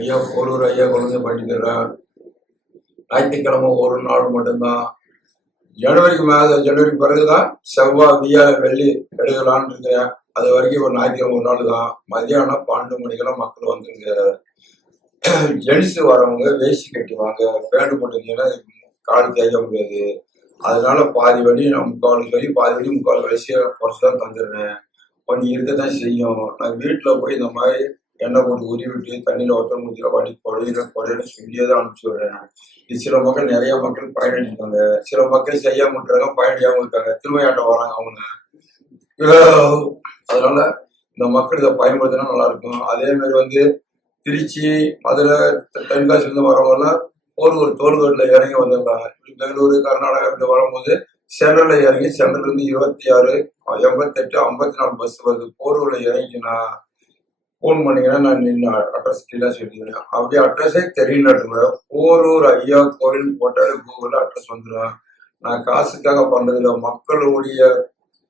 ஐயா போலூர் ஐயா குழந்தை பண்ணிக்கிறேன். ஞாயிற்றுக்கிழமை ஒரு நாள் மட்டும்தான். ஜனவரி பிறகுதான் செவ்வாய் வியாழன் வெள்ளி எடுக்கலான்னு இருக்கிறேன். அது வரைக்கும் ஒரு ஞாயிற்றுக்கிழமை ஒரு நாள் தான். மதியானம் 12 மணிக்கெல்லாம் மக்கள் வந்துருங்க. ஜென்ஸ் வரவங்க வேஷ்டி கட்டுவாங்க, பேண்ட் போட்டுருந்தீங்கன்னா காடு தேய்க்க முடியாது. அதனால பாதி வழி நான் முக்கால் வழி பாதி வழி முக்கால் வயசு குறைச்சி தான் தந்துடுறேன். கொஞ்சம் இருக்கத்தான் செய்யும். நான் வீட்டில் போய் இந்த மாதிரி எண்ணெய் போட்டு உரி விட்டு தண்ணியில் ஒருத்தர் முடிச்சிட வாட்டி குறையின்னு சொல்லியே தான் அனுப்பிச்சி விடுறேன். இது சில மக்கள் நிறைய மக்கள் பயனளிப்பாங்க, சில மக்கள் செய்யாம விட்டுறாங்க, பயனடியாம இருக்காங்க, திருமையாட்டம் வராங்க அவங்க. அதனால இந்த மக்கள் இதை பயன்படுத்தினா நல்லா இருக்கும். அதே மாதிரி திருச்சி, மதுரை, தென்காசிலேருந்து வரவங்கலாம் ஒரு டோல்கேட்டில் இறங்கி வந்துடலாம். இப்படி பெங்களூரு, கர்நாடகா இப்படி வரும்போது சென்ட்ரலில் இறங்கி சென்ட்ரல்லேருந்து 26, 88, 54 பஸ் வருது. போரூரில் இறங்கினா ஃபோன் பண்ணிங்கன்னா நான் நின்று அட்ரஸ் கீழே சொல்லிக்கிறேன். அப்படியே அட்ரஸே தெரியலட்டுங்க. போரூர் ஐயா கோயில் போட்டாலே கூகுளில் அட்ரஸ் வந்துடும். நான் காசுக்காக பண்ணுறதில்ல, மக்களுடைய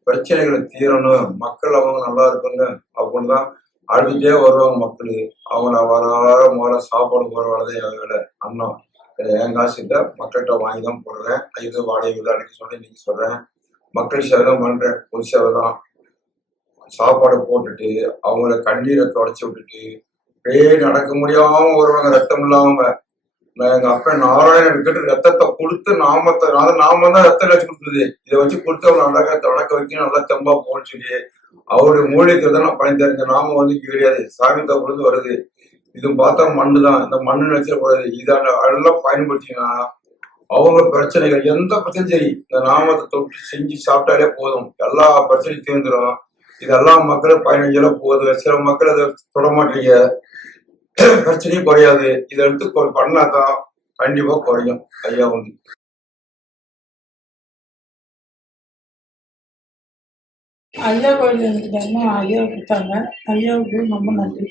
பிரச்சனைகளை தீரணும், மக்கள் அவங்க நல்லா இருக்கணும் அப்படின்னு தான் அழுதுட்டே வருவாங்க மக்கள். அவங்க வர முதல்ல சாப்பாடு போகிறவாழ்தான் என் வேலை. அண்ணா என் காசுக்கிட்ட மக்கள்கிட்ட வாங்கி தான் போடுறேன். இது வாடகை தான் அன்னைக்கு சொன்னேன், இன்னைக்கு சொல்கிறேன். மக்கள் சேவை தான் பண்ணுறேன், பொது சேவை தான். சாப்பாடு போட்டுட்டு அவங்கள கண்ணீரை தொடச்சி விட்டுட்டு நடக்க முடியாம வருவாங்க, ரத்தம் இல்லாம. நான் எங்க அப்பா நாராயணன் கிட்ட ரத்தத்தை கொடுத்து நாம தான் ரத்தம் வச்சு கொடுத்துருது. இதை வச்சு கொடுத்து அவங்க நடக்க வைக்க நல்லா தெம்பா போன்னு சொல்லி அவருடைய மூலியத்தை தான் நான் பண்ணி தரேன். நாம கிடையாது, சாமி தப்புலேருந்து வருது. இது பார்த்தா மண்ணு தான், இந்த மண்ணு நினைச்சிடக்கூடாது. இதான அதெல்லாம் பயன்படுத்தினா அவங்க பிரச்சனைகள் எந்த பிரச்சனையும் சரி இந்த நாமத்தை தொட்டு செஞ்சு சாப்பிட்டாலே போதும், எல்லா பிரச்சனையும் தீர்ந்துடும். இதெல்லாம் மக்கள் 15 போகுது. சில மக்கள் அதை தொட மாட்டீங்க, பிரச்சனையும் குறையாது. இதை எடுத்து பண்ணாதான் கண்டிப்பா குறையும். ஐயா ஐயா கோயில் எனக்கு தர்மம் ஐயா கொடுத்தாங்க. ஐயாவுக்கு ரொம்ப நன்றி.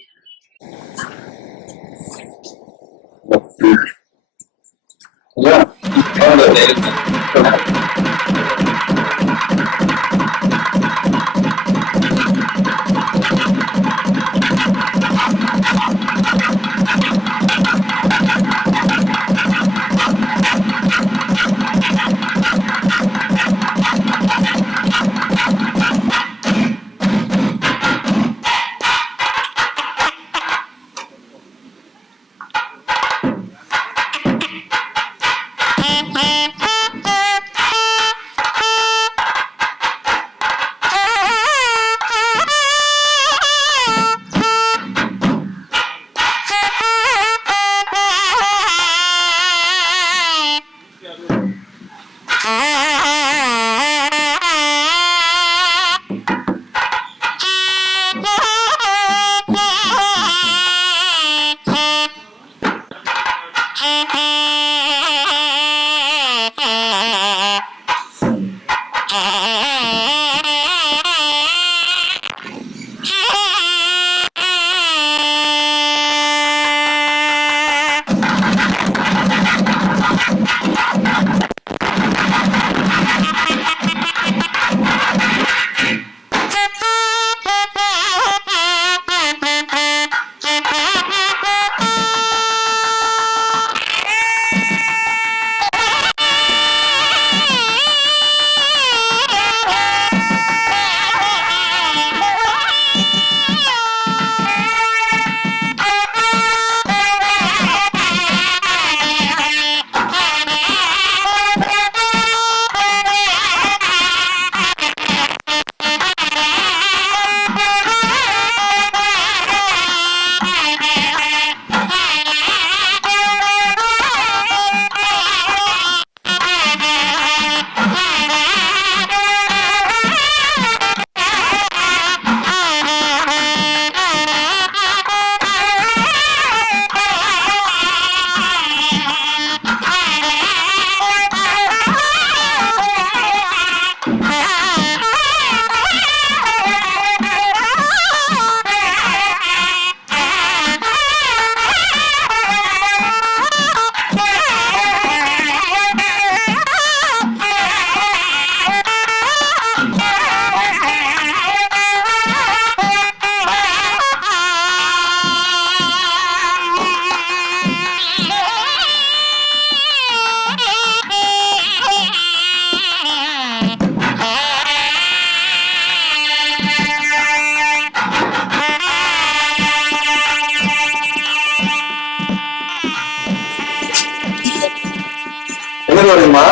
வருமா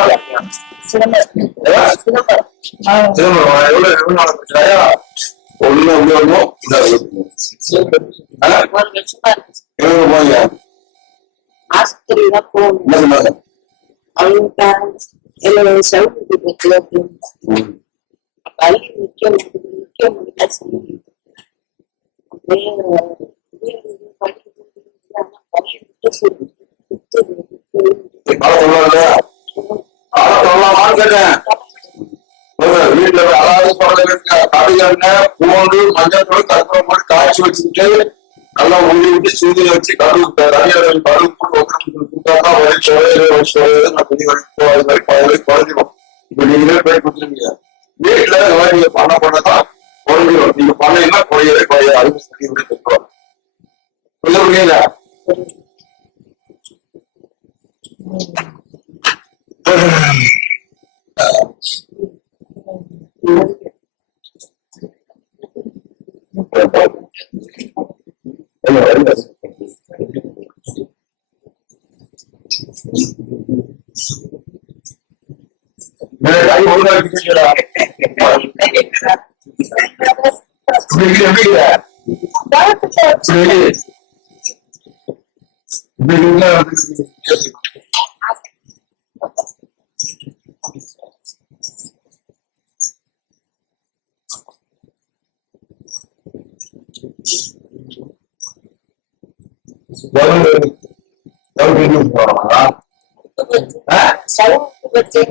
சிதம்பரம். சிதம்பரம் எவ்வளவு நாள் பிரச்சனையா ஒண்ணு வந்து வரணும் ஒரு லட்சமா இருக்கு. எங்க போங்க ஆஸ்பத்திரி தான் போகணும். என்ன சொன்னாங்க அவங்க என்னோட சவுக்கு போச்சு அப்படின்னு வழி நிக்க முடியல சொல்லி அப்படியே வழி விட்டு சொல்லி வீட்டுல அதாவது பூண்டு மஞ்சள் தூள் கற்பூரம் போட்டு காய்ச்சி வச்சுக்கிட்டு நல்லா உண்டி விட்டு சூதியை வச்சு கருவு கருவு போட்டு கொடுத்தாக்கா குறைஞ்சிடும். இப்ப நீங்களே போய் கொடுத்துருவீங்க. வீட்டுல இந்த மாதிரி நீங்க பண்ணதான் குறைஞ்சிடும். நீங்க பண்ணீங்கன்னா குறையவே குறையாது. அதுக்கு சொல்லி விட்டு சொல்லுவாங்க. சொல்ல முடியல. சவுக்கு வச்சு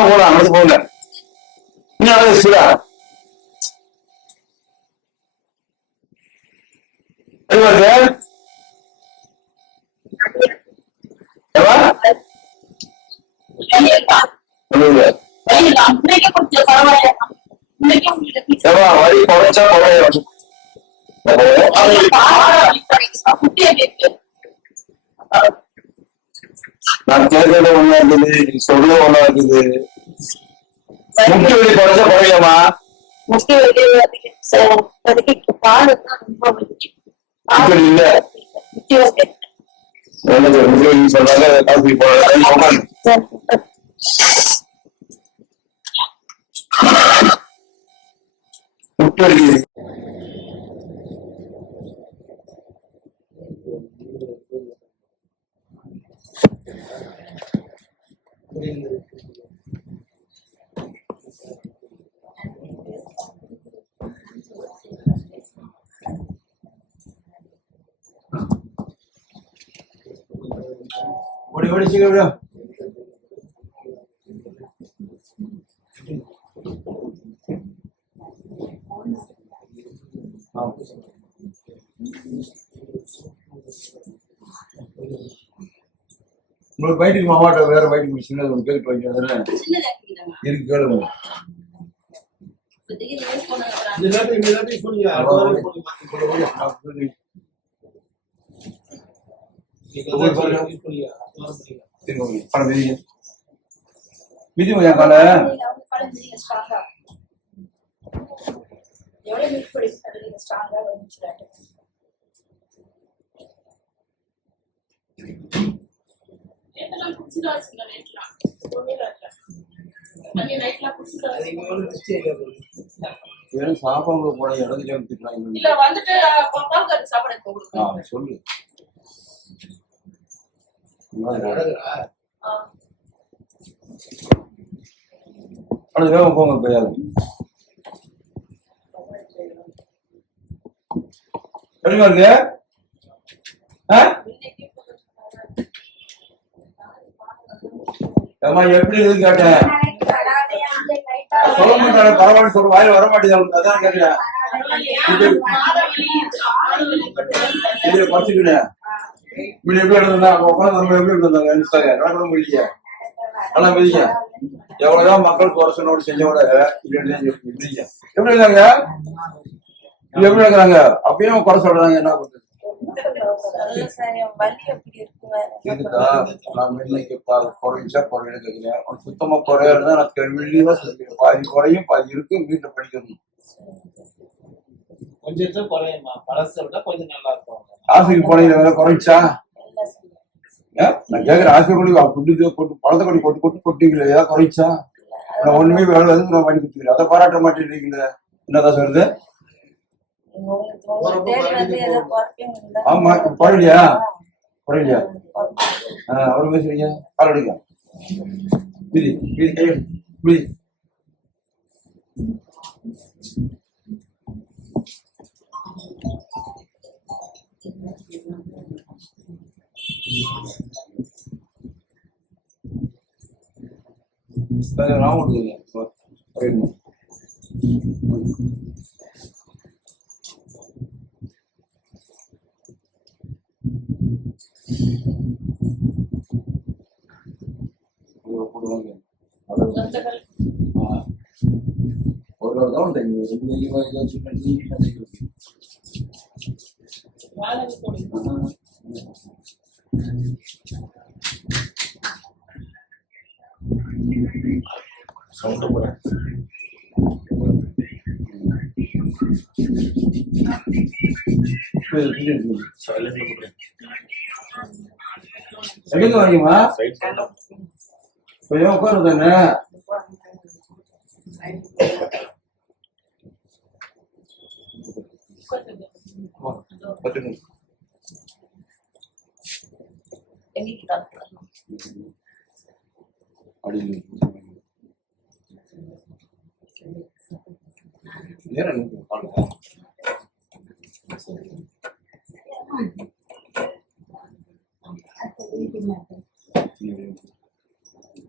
போலாம் அது போங்க நீ அதை வச்சுடா வழி குறைச்சா குறையும் நான் கேட்கறது ஒண்ணா இருக்குது நீ சொல்றது ஒண்ணா இருக்குது முக்கிய வழி குறைச்சா குறையாமா முக்கிய பாடுதான் ரொம்ப இல்ல முக்கிய முக்கிய வழி சொல்றாங்க காசு போறாங்க முக்கிய வழி ஓடி ஓடி சீக்கிரம் விடு. உங்களுக்கு வயிற்றுக்கு மாவாட்ட வேற வயிற்றுக்கு சின்னது ஒன்று கேட்டு வைக்கிறதுன்னு இருக்கு கேளுங்க. விதி என் கால சாப்பாடு போட இடத்துல சொல்லு போங்க கையாது எப்படி வருது எப்படி இருக்கு கேட்டேன் சொல்ல மாட்டாங்க பரவாயில்ல சொல்ல வாயில வர மாட்டேங்குது அதான் கேட்டேன் படிச்சுக்கிட்டேன் இப்படி எப்படி எடுத்தா உட்காந்து நம்ம எப்படி எடுத்தாங்க நடக்கணும் இல்லையா நல்லா மிதிங்க எவ்வளவுதான் மக்கள் குறைச்சனோடு செஞ்சோட மிதிங்க எப்படி இருக்காங்க எப்படி இருக்கிறாங்க அப்பயும் குறை சொல்றாங்க என்ன பண்றது இருக்குதா நான் இன்னைக்கு குறைஞ்சா குறையில கேட்கிறேன் சுத்தமா குறையா நான் தெளிவா சொல்லிக்கிறேன் பாதி குறையும் பாதி இருக்கு வீட்டுல படிக்கணும் கொஞ்சம் குறையுமா பழசை விட கொஞ்சம் நல்லா இருக்கும் ஆசைக்கு போனீங்க வேற குறைச்சா நான் கேக்குறேன் ஆசைப்படி பழத்தை கொடி கொட்டு கொட்டு கொட்டிக்கல ஏதாவது குறைச்சா நான் ஒண்ணுமே வேலை வந்து நான் பண்ணி கொடுத்துக்கிறேன் அதை பாராட்ட மாட்டேங்கிறீங்களே என்னதான் சொல்றது ஆமா குறையிலையா குறையிலையா அவரு பேசுறீங்க கால் எடுக்க மீதி மீதி கையெழு மீதி நான் கொடுக்குறேன் ஒரு தான் சவுண்ட் போறேன் எங்க வாங்கிமா கொஞ்சம் உட்காரு தானே நேரம் பாருங்க.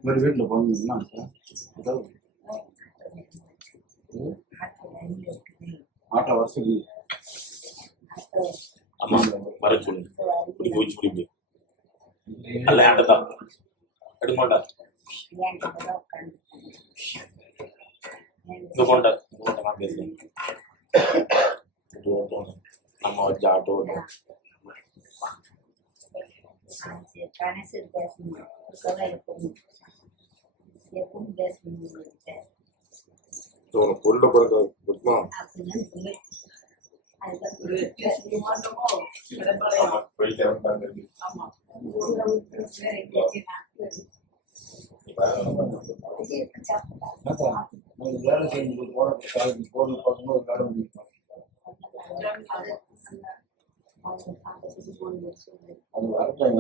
ஒரு வீட்டுல போனீங்கன்னா ஆட்டோ வசதி அம்மா வர சொல்லு இப்படி போயிச்சு இப்படி அல்ல ஆட்டதான் எடுக்க மாட்டா இந்த கொண்ட நான் பேசுறேன் நம்ம வச்சு ஆட்டோ பொருளை பொறுமா வேலை செய்யும்போது போகும்போது வேலை முடியும் அது வரட்டும்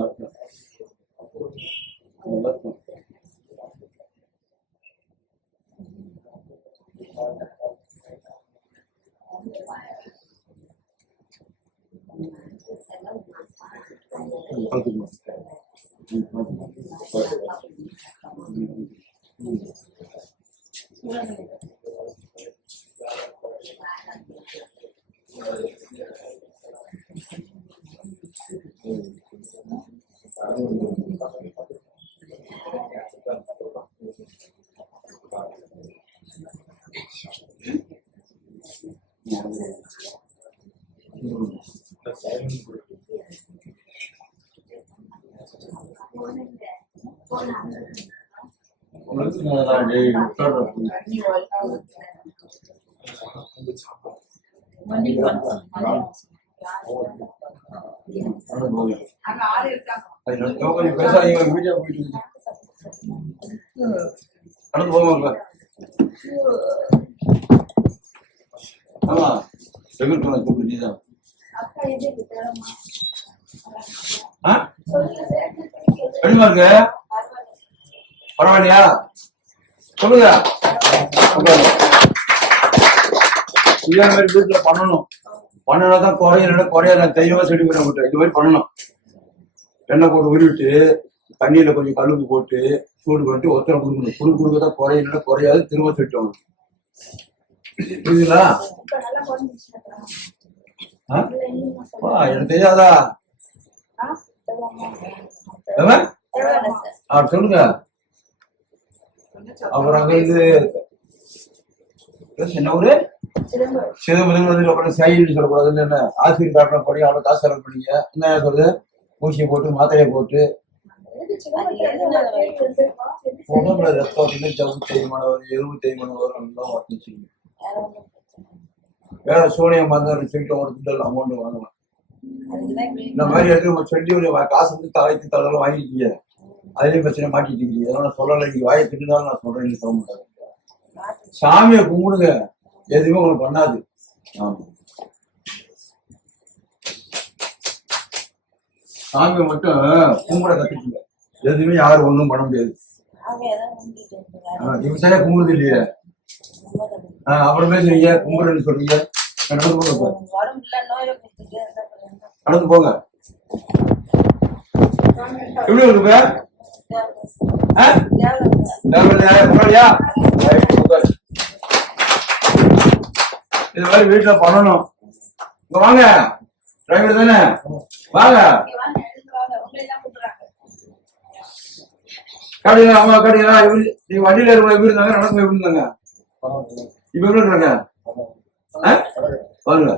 பேசாதீங்க வீடியோ போயிட்டு நடந்து போவாங்க. ஆமா செகண்ட் பண்ண கூப்பிட்டு எப்படிமா இருக்கு பரவாயில்லையா சொல்லுங்க. இதே மாதிரி வீட்டுல பண்ணணும். பண்ணனாதான் குறையாதான் தெய்வமா செடி பண்ண மாட்டேன். இது மாதிரி பண்ணணும். எண்ணெய் போட்டு உருவிட்டு தண்ணியில கொஞ்சம் கழுவு போட்டு சூடு பண்ணிட்டு ஒத்தனை கொடுக்கணும். கொடுக்கதான் குறையில குறையாது திரும்ப செட்டணும். புரியுதுங்களா? எனக்கு தெரியாதா? சொல்லுங்க. அப்புறம் அங்க இது என்ன ஊரு சிதம்பரம் சைன்னு சொல்லக்கூடாது. என்ன ஆசிரியர் காட்டுற படி அவ்வளவு காசு செலவு பண்ணீங்க. என்ன சொல்றது ஊசியை போட்டு மாத்திரையை போட்டு உடம்புல ரத்தம் ஜவு தேய்மானம் வரும், எருவு தேய்மானம் வரும். எல்லாம் வந்துச்சு. வேற சூனியம் மருந்து சொல்லிட்டு உங்களுக்கு அமௌண்ட் வாங்கலாம். இந்த மாதிரி எடுத்து சொல்லி காசு வந்து தலைக்கு தலைலாம் வாங்கிட்டீங்க. அதுலயும் பிரச்சனை மாட்டிட்டு இருக்கீங்க. அதனால சொல்லலை. நீங்க வாயை திட்டுனாலும் நான் சொல்றேன். சொல்ல மாட்டாங்க. சாமியை கும்பிடுங்க. எதுவுமே உங்களுக்கு பண்ணாது. ஆமா சாமியை மட்டும் கும்பிட கத்துக்குங்க. எதுவுமே யாரும் ஒண்ணும் பண்ண முடியாது. விவசாய கும்பிடுது இல்லையே. அப்புறம் பேசுறீங்க கும்பிடுன்னு சொல்றீங்க. நடந்து போங்க. நடந்து போங்க. எப்படி இருக்கு? இது மாதிரி வீட்டுல பண்ணணும். இங்க வாங்க. டிரைவர் தானே வாங்க. கடையா அம்மா கடையா நீங்க வண்டியில இருக்க எப்படி இருந்தாங்க? நடந்து எப்படி இருந்தாங்க? இப்ப எப்படி இருக்காங்க? பாருங்க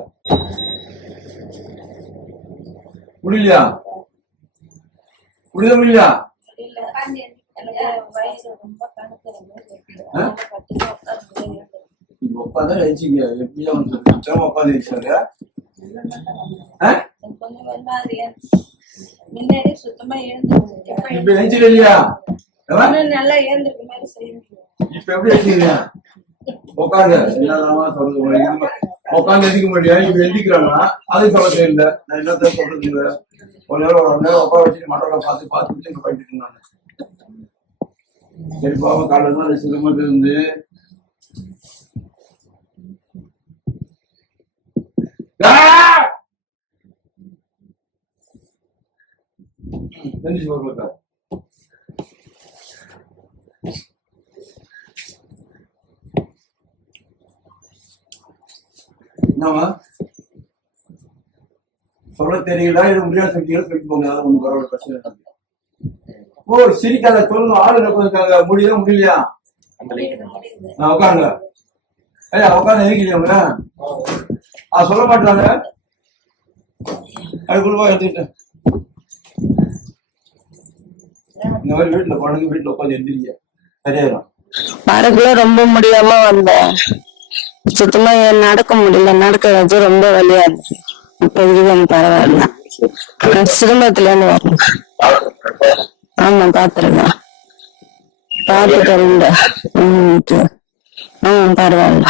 முடியலையா? முடியலையா? உட்காந்து வச்சுங்க. எப்படியா உட்காந்து வச்சாங்க. இப்ப எழுச்சில இல்லையா? இப்ப எப்படி வச்சுக்கிறீங்க? உட்காந்து சொல்றது உட்காந்து எதிக்க முடியாது. இப்ப எதிக்கிறாங்கன்னா அது சொல்ல தெரியல. நான் என்னத்த சொல்றது? ஒரு நேரம் உட்கார வச்சுட்டு மற்றவங்களை பார்த்து இங்க போயிட்டு இருக்கேன். சரி பாவம் காலையில சிரமத்துல இருந்து எந்திரிச்சு போக என்னவா சொல்ல தெரியல இது முடியாது சொல்லிட்டு போங்க அதாவது ஒண்ணு பரவாயில்ல பிரச்சனை இல்லை. ஓ சிரிக்காத சொல்லுங்க ஆளுங்க கொஞ்சம் முடியல முடியலையா உட்காருங்க ஐயா உட்காந்து இருக்கீங்க அவங்க சொல்ல மாட்டாங்க அதுக்குள்ள எடுத்துக்கிட்டேன் இந்த மாதிரி வீட்டுல போனது வீட்டுல உட்காந்து எழுந்திரிக்க சரியாயிரும். வரக்குள்ள ரொம்ப முடியாம வந்தேன். சுத்தமா நடக்க முடியல, நடக்கிறது ரொம்ப வலியா இருந்துச்சு. இப்ப இதுதான் பரவாயில்ல. சிரமத்துல இருந்து வரணும். ஆமா பாத்துருக்கேன், பாத்துட்டு இருந்தேன். பரவாயில்ல.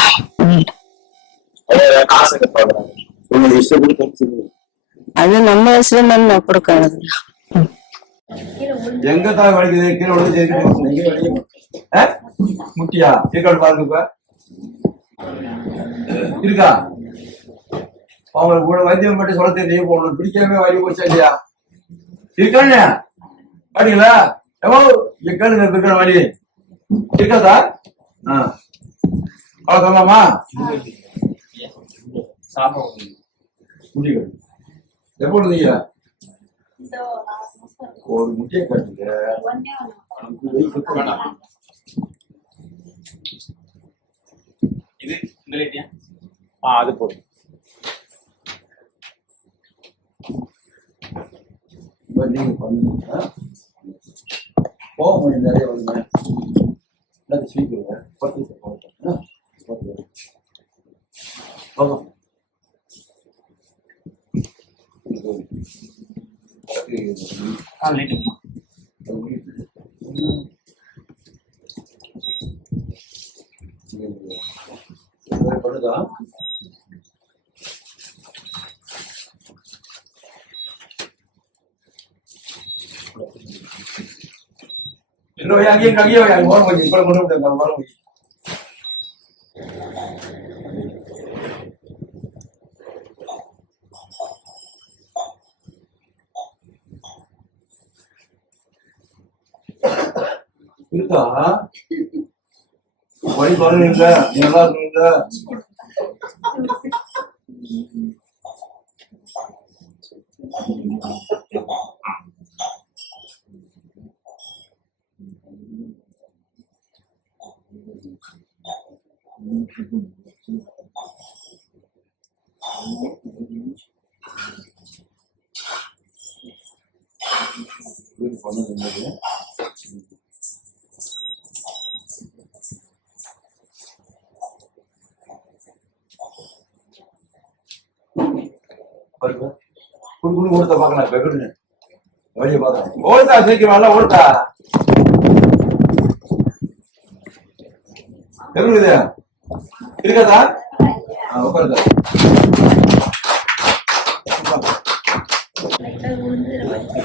அது நம்ம வயசுல நான் கொடுக்காது. எங்க தான் வலிக்குது கீழே விழுந்து முட்டியா கீழே பாருங்க இருக்கா அவங்களுக்கு கூட வைத்தியம் மட்டும் சொல்ல தெரியும் போடணும் பிடிக்காம வலி போச்சா இல்லையா இருக்காங்க பாத்தீங்களா எவ்வளவு எக்கான இருக்கிற வலி இருக்கா சார் சொல்லலாமா முடியும் எப்போ இருந்தீங்க ஒரு முட்டையை கட்டுங்க இது இந்த லைட்டியா அது போதும். நீங்க பண்ணுங்க போக முடியும் நிறைய வருங்க எல்லாத்தையும் ஸ்வீக்குங்க பண்ணுதா இல்ல அங்கேயும் அங்கேயும் ஓரம் போய் இப்ப கொண்டு விட்டாங்க ஓரம் போய் இருக்கா வழி பாருங்க நல்லா இருக்குங்க பண்ணது குடு ஓடுத்த பாக்கலாம் பெகுன்னு வழிய பாக்கலாம் ஓடுதா சீக்கிரம் நல்லா ஓடுதா எப்படி இருக்காதா உட்காருதா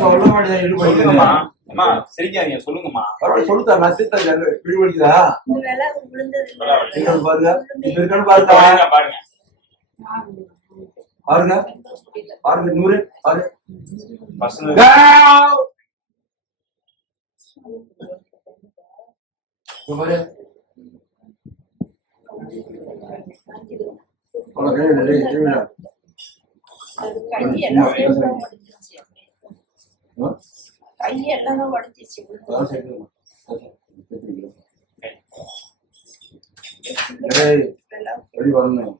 சொல்ல மாட்டேன் சரிக்காதீங்க சொல்லுங்கம்மா சொல்லுதா நான் சித்தா பிடி வலிக்குதா பாருங்க இப்ப இருக்கான்னு பாருங்க பாருங்க பாருங்க பாருங்க நூறு பாருங்க கையெல்லாம் உடஞ்சிச்சு. வரணும்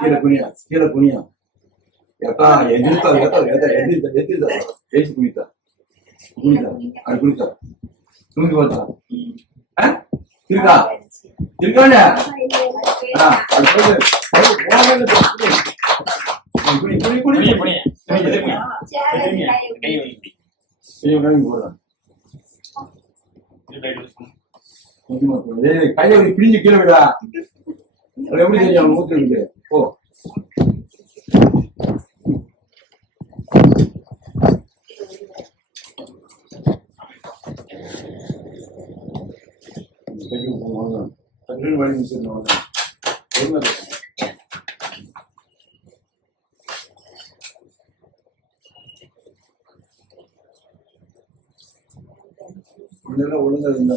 கீழே குனியா கீழே குனியா எத்தா எதிர்த்தா எதிர்த்தா பேசி குனித்தா குனித்தா அது குனித்தா தூங்கி பார்த்தா இருக்கா இருக்கானே கையை பிடிஞ்சு கீழே விடா அது எப்படி தெரியும் மூத்து இருக்கு? ஓ வழி மிஸ் இதெல்லாம் ஒழுங்கா இல்லை.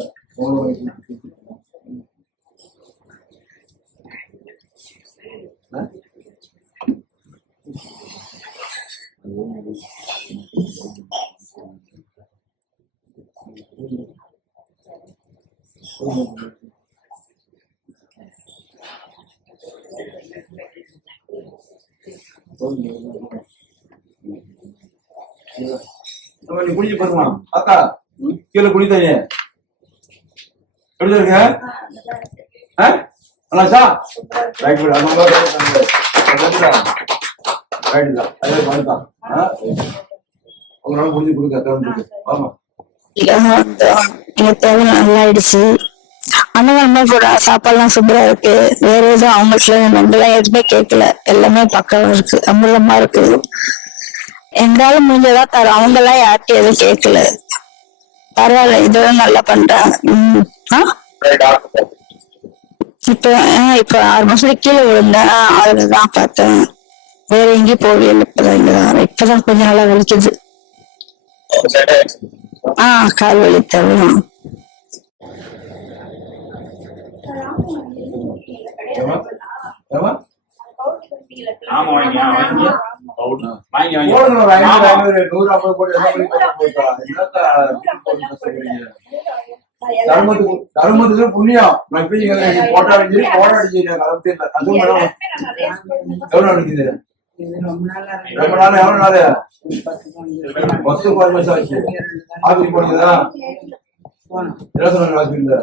நீ குளிச்சு பாருமா அக்கா, கீழே குளித்தாங்க எப்படி இருக்க? நல்லாச்சா? ரைட் ரைட் தான் அதே பண்ணிட்டான். அவங்களால குளிச்சு கொடுக்க ஆமா. எனக்கு தேவை நல்லா ஆயிடுச்சு. அண்ணன் கூட சாப்பாடுலாம் சூப்பரா இருக்கு. வேற எதுவும் அவங்க நம்மளாம் எதுவுமே கேட்கல. எல்லாமே பக்கவா இருக்கு, அமுலமா இருக்கு. எங்களால முடிஞ்சதா தரோம். அவங்க எல்லாம் யார்கிட்ட எதுவும் கேட்கல. பரவாயில்ல, இதோட நல்லா பண்றாங்க. இப்ப 6 மாசத்துல கீழே விழுந்தேன். அதுலதான் பார்த்தேன். வேற எங்கேயும் போகவே இல்லை. இப்பதான் கொஞ்சம் நல்லா வலிக்குது. கால் வலி தரலாம். ஆமா வாங்கி தர்மத்துக்கு புண்ணியம் போட்டாலும் சரி போராடி எவ்வளவு அடிக்குது? ரொம்ப நாள் எவ்வளவு நாள்? 10 மாசம் ஆச்சு. ஆஸ்பத்திரி போனீங்களா? என்ன சொன்னாங்க ஹாஸ்பிட்டல்ல?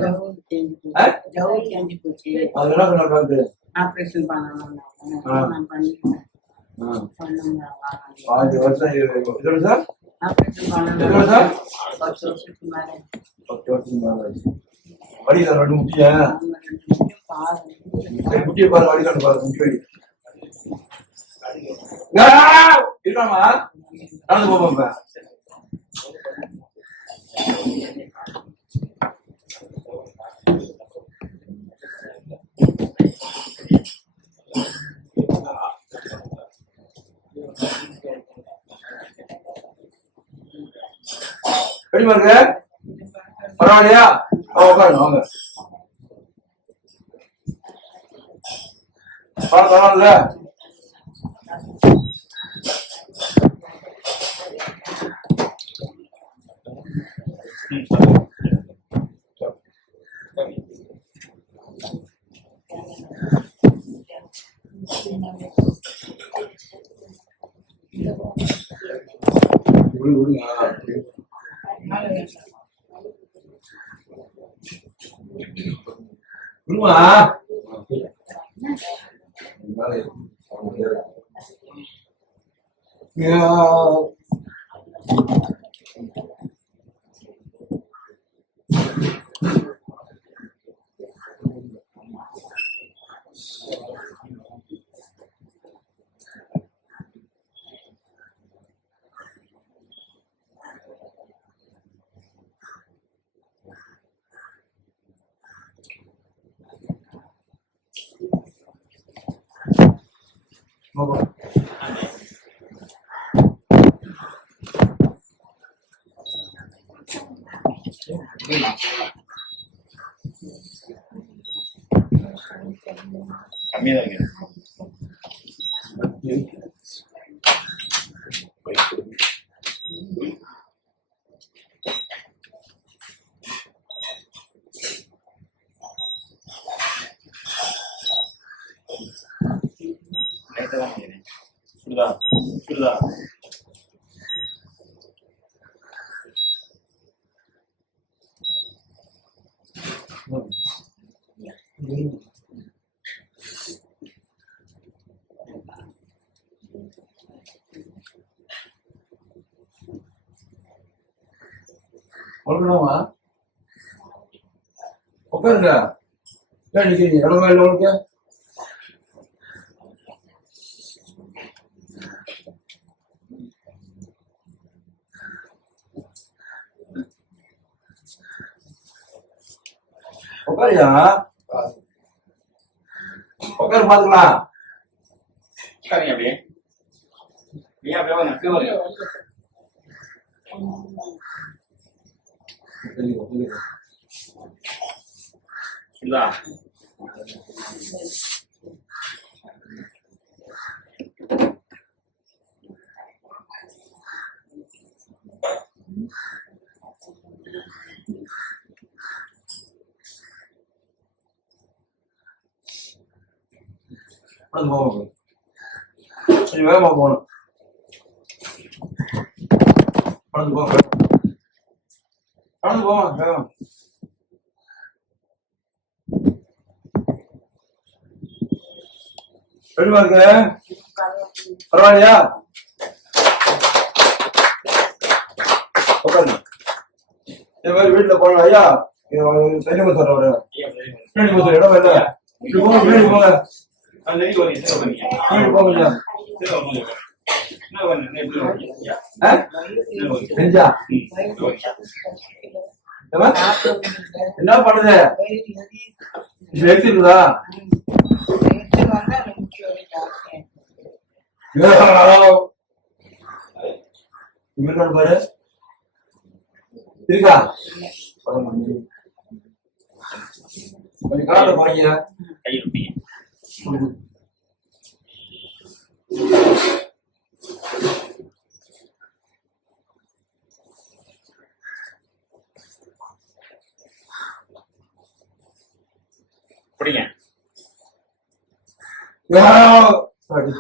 அது என்ன சொன்னாங்க டாக்டர்? ஆபரேஷன் பண்ணணும். 5 வருஷம் எவ்வளவு சார்? ஆபரேஷன் பண்ணணும். எவ்வளவு சார்? 10 வருஷத்துக்கு மேல. 10 வருஷத்துக்கு மேல வடி சார். வடி முட்டியா? முட்டியை பாரு, வடி கண்டு பாரு. முட்டி வடி இருக்காமா? நடந்து போப்பா. எப்படி பாருங்க, பரவாயில்லையா? உட்காருங்க வாங்க. பரவாயில்ல. கம்மியா தான் சுடுதா சுடுதா உட்காருமா உட்காருங்க. நிக்கிறீங்க இடமா இல்லை உங்களுக்கு? உட்காரியா உட்காரு பாத்துக்கலாம். உட்காருங்க அப்படியே. நீ அப்படியே வாங்க, அப்படியே வாங்க. இந்தா. போகணும், கொஞ்சம் வேகமா போகணும். கடந்து போங்க, கடந்து போங்க வேகம். எப்படிமா இருக்கு? பரவாயில்லையா? உட்காருங்க. இந்த மாதிரி வீட்டுல போகணும். ஐயா தண்ணி பசார் அவரு பின்னாடி பசார் இடம் இல்ல. இப்படி போங்க, பின்னாடி போங்க, பின்னாடி போங்க ஐயா. செஞ்சா என்ன பண்ணுது? இது எடுத்துருக்குதா? பாரு இருக்கா? கொஞ்சம் காட்ட பாருங்க. பிடிங்க. சாரி.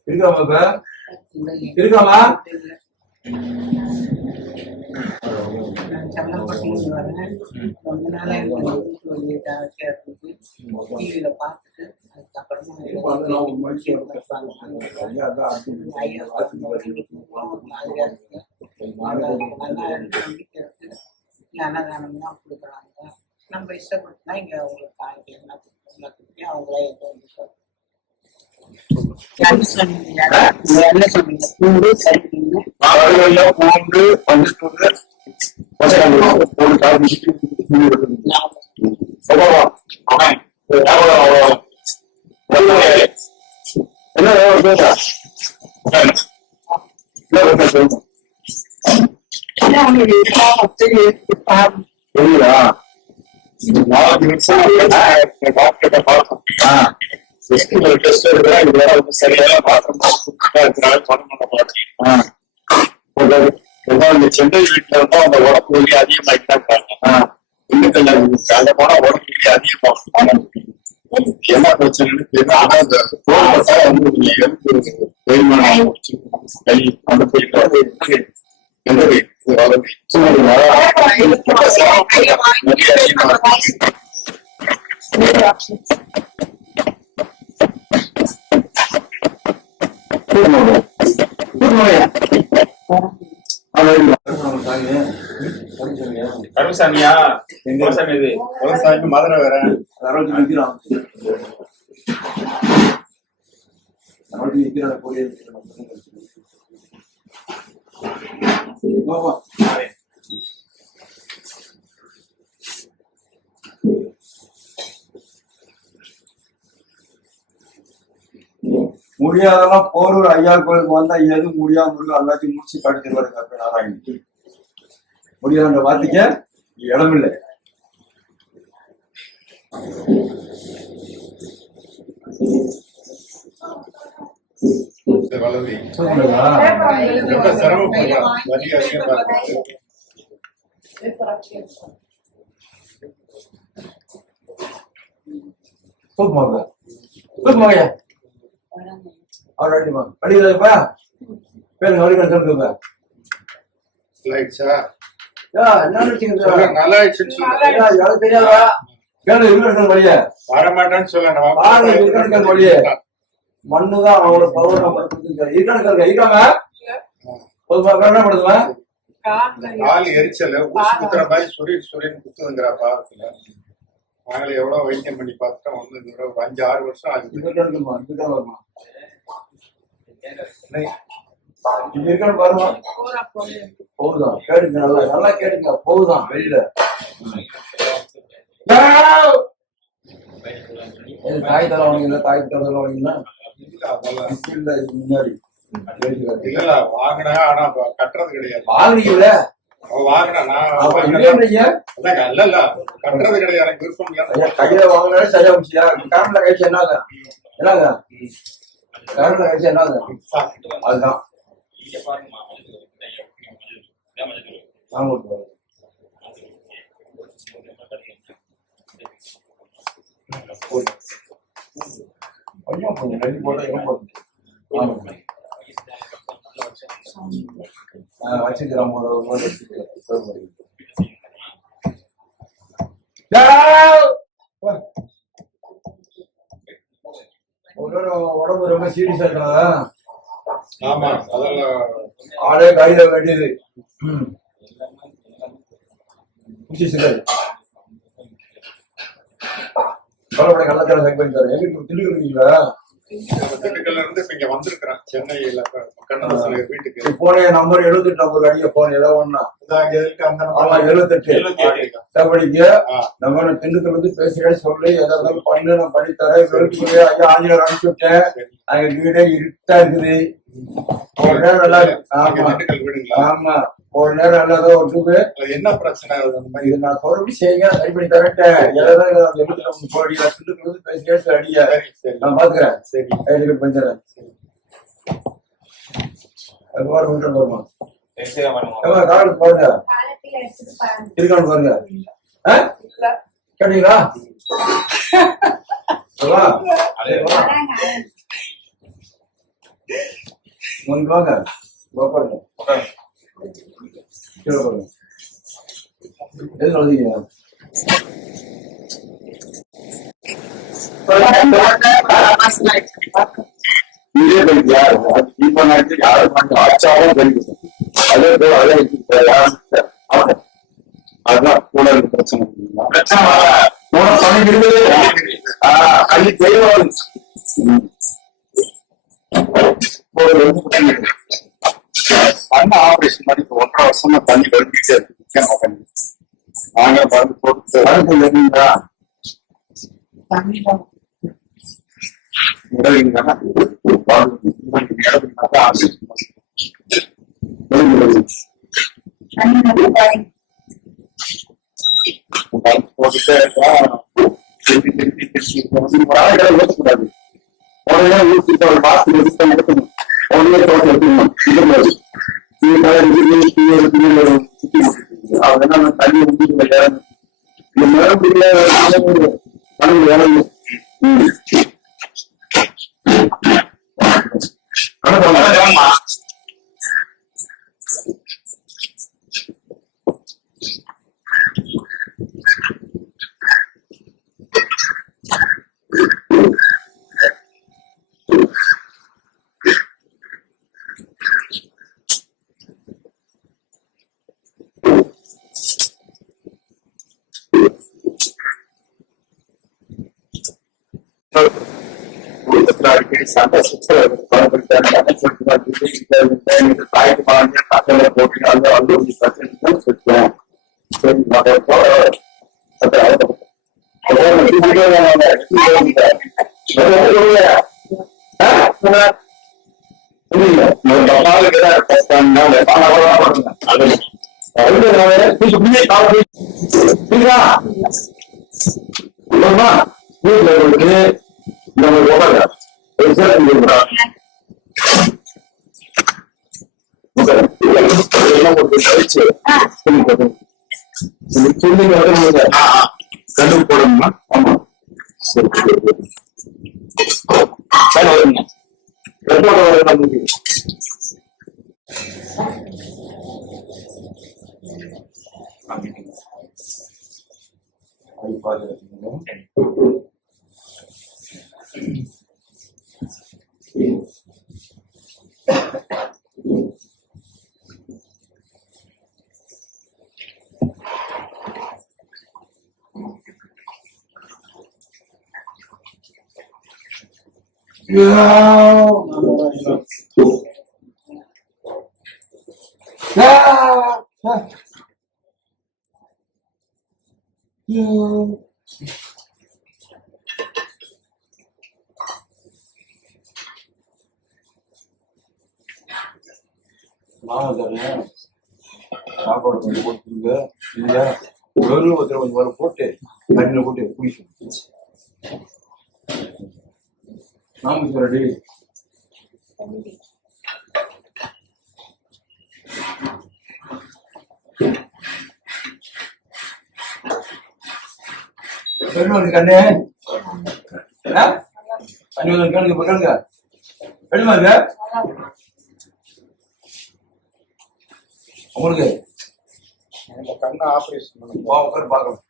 இருக்காமா? இருக்காமா? செல்லப்பட்டின்னு வரேன். ரொம்ப நாளா எனக்கு டிவியில பார்த்துட்டு அதுக்கப்புறமா அன்னதானம் தான் கொடுக்குறாங்க. நம்ம இஷ்டப்பட்டுனா இங்க அவங்களுக்கு காய்கறி எல்லாம் அவங்களே என்ன சொன்னீங்க? பூண்டு சரிங்க சென்னை வீட்டுல இருந்தா அந்த உடம்பு வலி அதிகமாயிட்டாங்க. அங்க போனா உடம்பு வலி அதிகமாகும். என்ன பிரச்சனைன்னு தெரியல. ஆனா அந்த தோல்பட்டா வந்து எலும்பு தேய்மானம் கை அந்த போயிட்டு எந்த கருமசாமியா? எங்க சாமி இது? விவசாயி மதுரை வேற முடியாதெல்லாம் போரூர் ஐயா கோயிலுக்கு வந்தா எது முடியாம எல்லாத்தையும் முடிச்சு காட்டிடுவாருங்க. நாராயணி முடியாத வார்த்தைக்க இடம் இல்லை. ரொம்ப சிரமப்படுறா. வலி அதிகமா இருக்கு. வரமாட்டேன்னு சொல்ல மண்ணுதான் அவங்களோட பருவப்படுத்துங்க. என்ன பண்ணுவேன்? கால் எரிச்சல் ஊசி குத்துற மாதிரி சுரீன் குத்துங்கிறாப்பா. நாங்களே எவ்வளவு வைத்தியம் பண்ணி பார்த்துட்டோம். ஒண்ணு இது ஒரு 5-6 வருஷம் ஆகுது. இது இருக்குமா இதுதான் வருமா இது இருக்கணும் பாருமா பூரா போய் போகுதான் கேட்டுங்க நல்லா நல்லா கேட்டுங்க போகுதான் வெளியில தாய் தலை வாங்கினா தாய் தலை வாங்கினா இல்ல அதெல்லாம் இல்ல இது முன்னாடி இல்ல வாங்கினேன். ஆனா கட்டுறது கிடையாது. வாங்குறீங்கள வாங்கினேன் நான் அப்ப இல்லையா அதாங்க, இல்ல இல்ல கட்டுறது கிடையாது. எனக்கு விருப்பம் இல்லை. ஐயா கையில வாங்கினாலும் சரியா போச்சியா கரண்ட்ல கழிச்சு என்னங்க என்னங்க கரண்ட்ல கழிச்சு என்னங்க அதுதான் வாங்க கொஞ்சம் கொஞ்சம் ரெண்டு போட்டா இடம் போடுங்க வச்சுக்கிறோம் ஒரு வச்சுக்கிறேன் உடம்பு ரொம்ப சீரியஸா இருக்கா ஆமா அதெல்லாம் ஆளே கையில வேண்டியது பரவாயில்ல கள்ளச்சாரம் செக் பண்ணி தரேன் எங்களுக்கு திண்டுக்கீங்களா திண்டுக்கல்ல இருந்து இப்ப இங்க வந்திருக்கிறேன். சென்னையில கண்ணதாசன் வீட்டுக்கு போன நம்பர் 78 நம்பர் அடிக்க போன் ஏதோ ஒண்ணா அங்க இருக்கு. அந்த ஆமா 78 தகவலிங்க ஆ. நம்ம திண்டுக்கல் வந்து பேசுறேன்னு சொல்லி ஏதாவது பண்ணு நான் பண்ணி தரேன் ஐயா ஆஞ்சநேயர் அனுப்பிச்சு விட்டேன். அங்க வீடே இருட்டா இருக்குது. ஒரு நேரம் நல்லா ஆமா திண்டுக்கல் வீடுங்களா? ஆமா ஒரு நேரம் நல்லாதான் ஒட்டுக்கு அது என்ன பிரச்சனை அது அந்த மாதிரி? இது நான் சொல்ற செய்யுங்க சரி பண்ணி தரட்டேன். ஏதாவது 79 கோடி திண்டுக்கல் வந்து பேசுறேன் அடியா சரி சரி நான் பாத்துக்கிறேன் சரி ஐடி பண்ணி தரேன். அது பாரு விட்டு போருமா காடு பாருங்க இருக்கான்னு பாருங்க கேட்டீங்களா உங்களுக்கு வாங்க பாருங்க பாருங்க எது எழுதிங்க இதே பைக் யாரு இப்ப நான் யாரு ஆச்சாரம் தெரியும். அதே போல அதே அதுதான் கூட இருக்க பிரச்சனை. கல்வி தெய்வம் பண்ண ஆபரேஷன் பண்ணி 1.5 வருஷமா தண்ணி கழிக்கிட்டே இருக்கு. முக்கியமா பண்ணி நாங்க மருந்து போட்டு மருந்து இருந்தீங்களா போட்டுட்டே இருக்கக்கூடாது. உடனே ஊற்றிட்டு ஒரு பாத்ரூம் எடுக்கணும். உடனே தோட்டம் எடுக்கணும். அதனால தண்ணி ஊற்றிட்டு இந்த மருந்து வேலை அடிக்கடி சண்டை தாய்க்கு பாருங்க பக்கத்துல போட்டு அது ஒரு பிரச்சனை சுற்றுவேன். சரி வீட்டுல நம்ம உடல கண்டு போடணுமா? ஆமா சரி சாப்பாடு கொஞ்சம் போட்டுருங்க இல்லையா? வெறும் கொஞ்சம் வர போட்டு தண்ணியில போட்டு குடிக்கணும். நாம ரெடி. கண்ணு தண்ணி வந்து கேளுங்க கேளுங்க வெளிமா இருக்கு உங்களுக்கு கண்ணை ஆபரேஷன் பண்ணி உட்காந்து பார்க்கலாம்.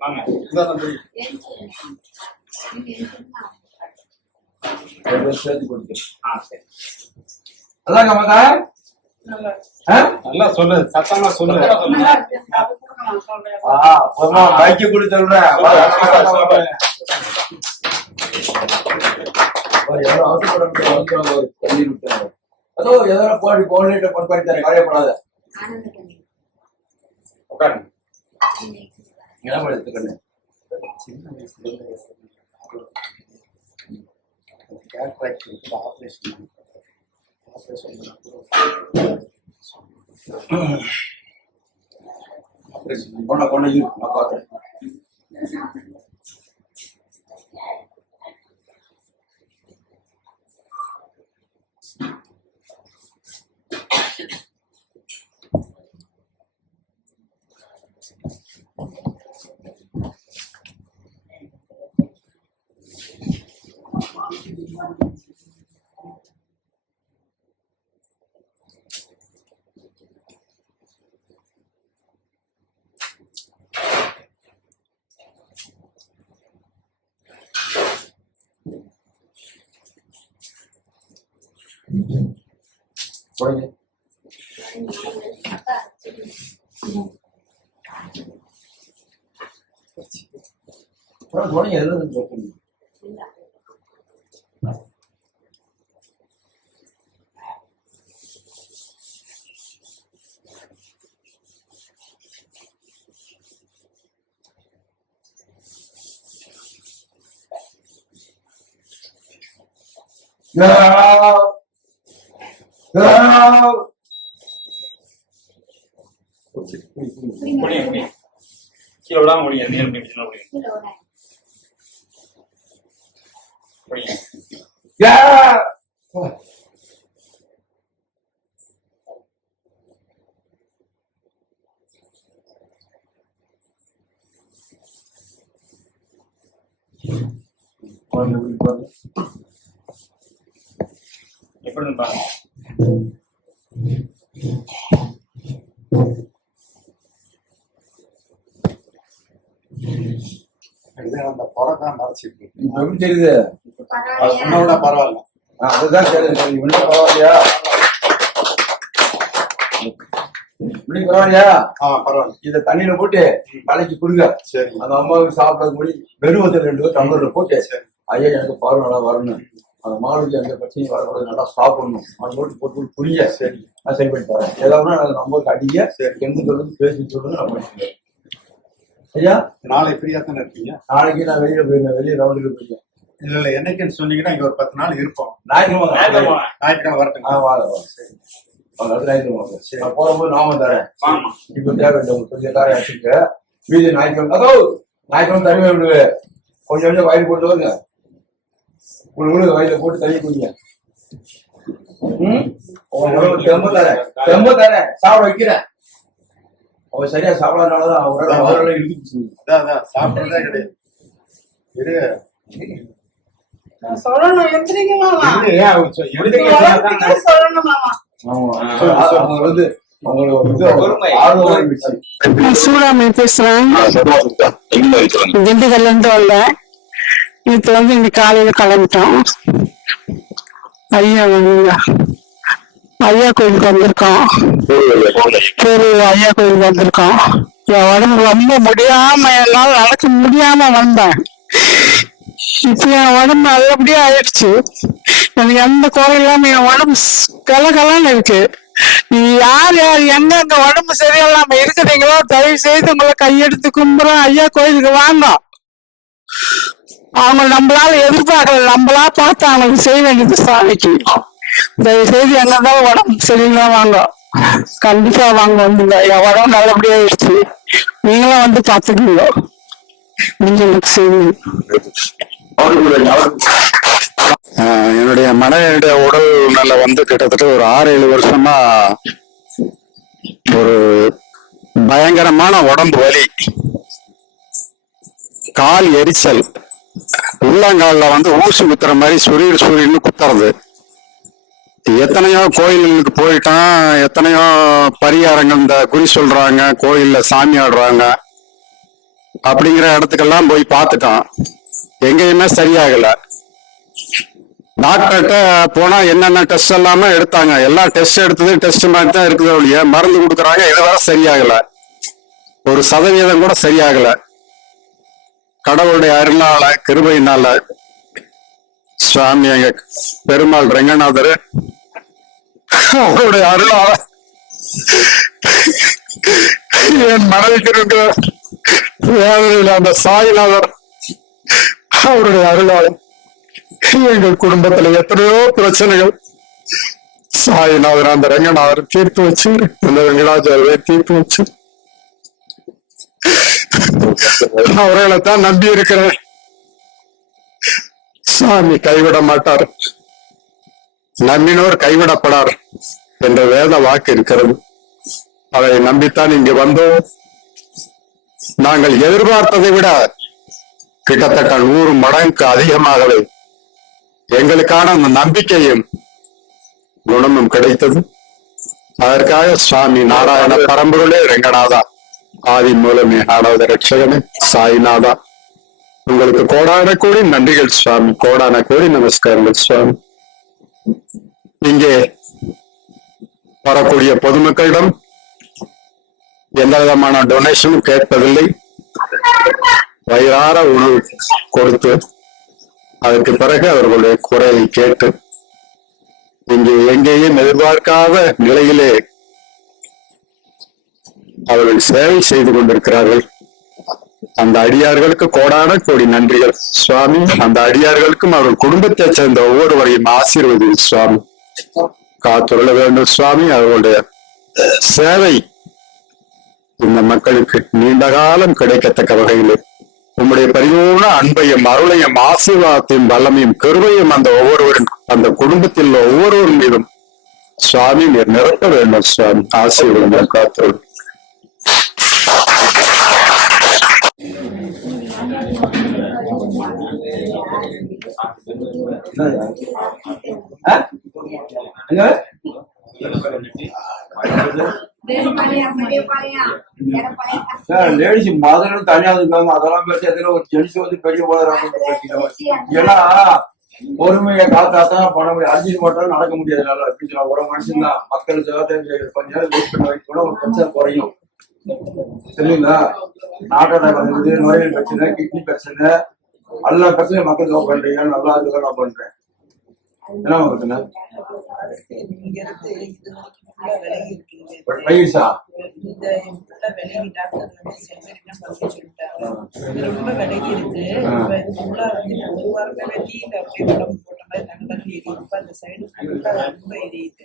வாங்க சேர்த்து கொடுத்து சரி அதாங்க மாதா நல்லா சொல்லு சத்தமா சொல்லு பைக்கு கொடுத்தேன் தண்ணி விட்டாங்க. அதோ எதனா போடி கோஆர்டினேட்டர் பண்ணி காயப்படாத உட்காரு என்ன எடுத்துக்கண்ணு கொண்ட கொண்ட இரு நான் பாக்குறேன். போடுங்க. போடுங்க எதுவும் சொல்லுங்க. முடியும் கீழே விடாம முடியும் நீர் முடியும் எப்படி பாருங்க அந்த புறதான் மறைச்சிருக்கு. எப்படி தெரியுது? சொன்னோட பரவாயில்ல. அதுதான் தெரியுது. இவனுக்கு பரவாயில்லையா? இப்படி பரவாயில்லையா? பரவாயில்ல. இத தண்ணியில போட்டு தலைக்கு குடுங்க. சரி. அந்த அம்மாவுக்கு சாப்பிட கூடி வெறுவத்தில் 2 டம்ளர்ல போட்டு ஐயா எனக்கு பாரு நல்லா வரணும், அந்த மாடுக்கு எந்த பிரச்சனையும் வரக்கூடாது, நல்லா சாப்பிடணும், அது போட்டு புரிய சரி நான் சரி பண்ணி தரேன். ஏதாவது நம்பருக்கு அடிங்க, எந்த சொல்லுங்க பேசி சொல்லுங்க நான் பண்ணிக்கிறேன். ஐயா நாளை ஃப்ரீயா தானே இருக்கீங்க? நாளைக்கு நான் வெளியே போயிருந்தேன், வெளியே ரவுண்டுக்கு போயிருக்கேன். இல்ல என்னைக்குன்னு சொன்னீங்கன்னா இங்க ஒரு 10 நாள் இருப்போம். ஞாயிற்றுக்கிழமை வரட்டுங்க. வாங்க சரி. ஞாயிற்றுக்கிழமை சரி நான் போகும்போது நாம தரேன். இப்ப தேவை கொஞ்சம் எல்லாரும் அடிச்சுக்க மீதி ஞாயிற்றுக்கிழமை அதோ ஞாயிற்றுக்கிழமை தனிமை விடுவே கொஞ்சம் கொஞ்சம் வயல் போட்டு வருங்க, உங்களுக்கு வயல போட்டு தண்ணி குடிங்க. தெம்ப தரேன் சாப்பிட வைக்கிறேன். அவன் சரியா சாப்பிடாதனாலதான் அவரோட இழுத்து சாப்பிடறதே கிடையாது. சொல்லணும் எந்திரிக்கமா சொல்லணும் மாமா. சூடாமணி பேசுறேன், திண்டுக்கல்ல இருந்து வந்தேன். இப்ப இங்க காலையில கிளம்பிட்டோம். ஐயா கோயிலுக்கு வந்திருக்கோம். ஐயா கோயிலுக்கு வந்திருக்கோம். என் உடம்பு ரொம்ப முடியாம என்னால நடக்க முடியாம வந்தேன். இப்ப என் உடம்பு நல்லபடியா ஆயிடுச்சு. எனக்கு எந்த குறை இல்லாம என் உடம்பு கலகலன்னு இருக்கு. யார் யார் எங்க உடம்பு சரியில்லாம இருக்கிறீங்களோ தயவு செய்து உங்களை கையெடுத்து கும்புறோம். ஐயா கோயிலுக்கு வாங்க. அவங்க நம்மளால எதிர்பார்க்கல, நம்மளா பார்த்து அவங்களுக்கு செய்ய வேண்டியது சாமிக்கு. தயவு செய்து எங்க இருந்தாலும் உடம்பு சரியில்லை வாங்க, கண்டிப்பா வாங்க வந்துங்க. என் உடம்பு நல்லபடியா ஆயிடுச்சு. நீங்களும் வந்து பாத்துக்கீங்க. நீங்க எனக்கு செய்யுங்க. என்னுடைய மனைவியுடைய உடல் நல வந்து கிட்டத்தட்ட ஒரு 6-7 வருஷமா ஒரு பயங்கரமான உடம்பு வலி, கால் எரிச்சல், உள்ளங்கால்ல வந்து ஊசி குத்துற மாதிரி சுரீர்னு குத்துறது. எத்தனையோ கோயில்களுக்கு போயிட்டான், எத்தனையோ பரிகாரங்கள், இந்த குறி சொல்றாங்க, கோயில்ல சாமி ஆடுறாங்க அப்படிங்கிற இடத்துக்கெல்லாம் போய் பார்த்துட்டான். எங்கேயுமே சரியாகல. டாக்டர்கிட்ட போனா என்னென்ன டெஸ்ட் எல்லாமே எடுத்தாங்க. எல்லாம் டெஸ்ட் எடுத்தது டெஸ்ட் மாதிரி தான் இருக்குது ஒழிய மருந்து கொடுக்குறாங்க. இதுவரை சரியாகல, 1% கூட சரியாகல. கடவுளுடைய அருளால கிருபையினால சுவாமி எங்க பெருமாள் ரெங்கநாதர் அவருடைய அருளால என் மனைவிக்கு இருக்கிற வேதனையில் அந்த சாய்நாதர் அவருடைய அருளால எங்கள் குடும்பத்துல எத்தனையோ பிரச்சனைகள் சாய்நாதர் அந்த ரெங்கநாதர் தீர்த்து வச்சு, அந்த வெங்கடாச்சாரியை தீர்த்து வச்சு அவர்களைத்தான் நம்பி இருக்கிறேன். சாமி கைவிட மாட்டார், நம்பினோர் கைவிடப்படார் என்ற வேத வாக்கு இருக்கிறது. அதை நம்பித்தான் இங்கு வந்தோம். நாங்கள் எதிர்பார்த்ததை விட கிட்டத்தட்ட 100 மடங்கு அதிகமாகவே எங்களுக்கான அந்த நம்பிக்கையும் குணமும் கிடைத்தது. அதற்காக சுவாமி நாராயண பரம்பொருளே ரெங்கநாதா, ஆதி மூலமே ஆடாத ரட்சகனே சாய்நாதா, உங்களுக்கு கோடான கோடி நன்றிகள் சுவாமி, கோடான கோடி நமஸ்காரங்கள் சுவாமி. இங்கே வரக்கூடிய பொதுமக்களிடம் எந்த விதமான டொனேஷனும் கேட்பதில்லை. வயிறார உணவு கொடுத்து அதற்கு பிறகு அவர்களுடைய குறையை கேட்டு இங்கே எங்கேயும் எதிர்பார்க்காத நிலையிலே அவர்கள் சேவை செய்து கொண்டிருக்கிறார்கள். அந்த அடியார்களுக்கு கோடான கோடி நன்றிகள் சுவாமி. அந்த அடியார்களுக்கும் அவர்கள் குடும்பத்தை சேர்ந்த ஒவ்வொருவரையும் ஆசீர்வதி சுவாமி, காத்துள்ள வேண்டும் சுவாமி. அவர்களுடைய சேவை இந்த மக்களுக்கு நீண்ட காலம் கிடைக்கத்தக்க வகையில் உங்களுடைய பரிபூர்ண அன்பையும் அருளையும் ஆசீர்வாதத்தையும் வல்லமையும் கருவையும் அந்த ஒவ்வொருவரும், அந்த குடும்பத்தில் உள்ள ஒவ்வொருவர் மீதும் சுவாமி நீர் நிரப்ப வேண்டும் சுவாமி. ஆசீர்வாதம் காத்தோடு லேடிஸ் மதுரை தனியா இருக்காங்க. அதெல்லாம் பேச ஒரு ஜென்ஸ் வந்து பெரிய ஏன்னா பொறுமையை காத்தாத்தான் பண்ண முடியும். அடிச்சு மட்டும் நடக்க முடியாது. நல்லா எப்படி ஒரு மனுஷன் தான் மக்களுக்கு கொஞ்ச நேரம் வெயிட் பண்ண வைக்கணும், ஒரு பிரச்சனை குறையும். சரிங்களா? நாட்டோட வந்து நோய்கள் பிரச்சனை, கிட்னி பிரச்சனை, எல்லா பிரச்சனையும் மக்களுக்கு பண்றீங்க. நல்லா இருக்குதான் நான் பண்றேன். என்ன பிரச்சனை? வயசா ரொம்ப விலகி இருக்கு. ஒரு வாரமே தீங்க அப்படியே உடம்பு போட்ட மாதிரி தங்கி எரியுது. அந்த சைடு ரொம்ப எரியுது.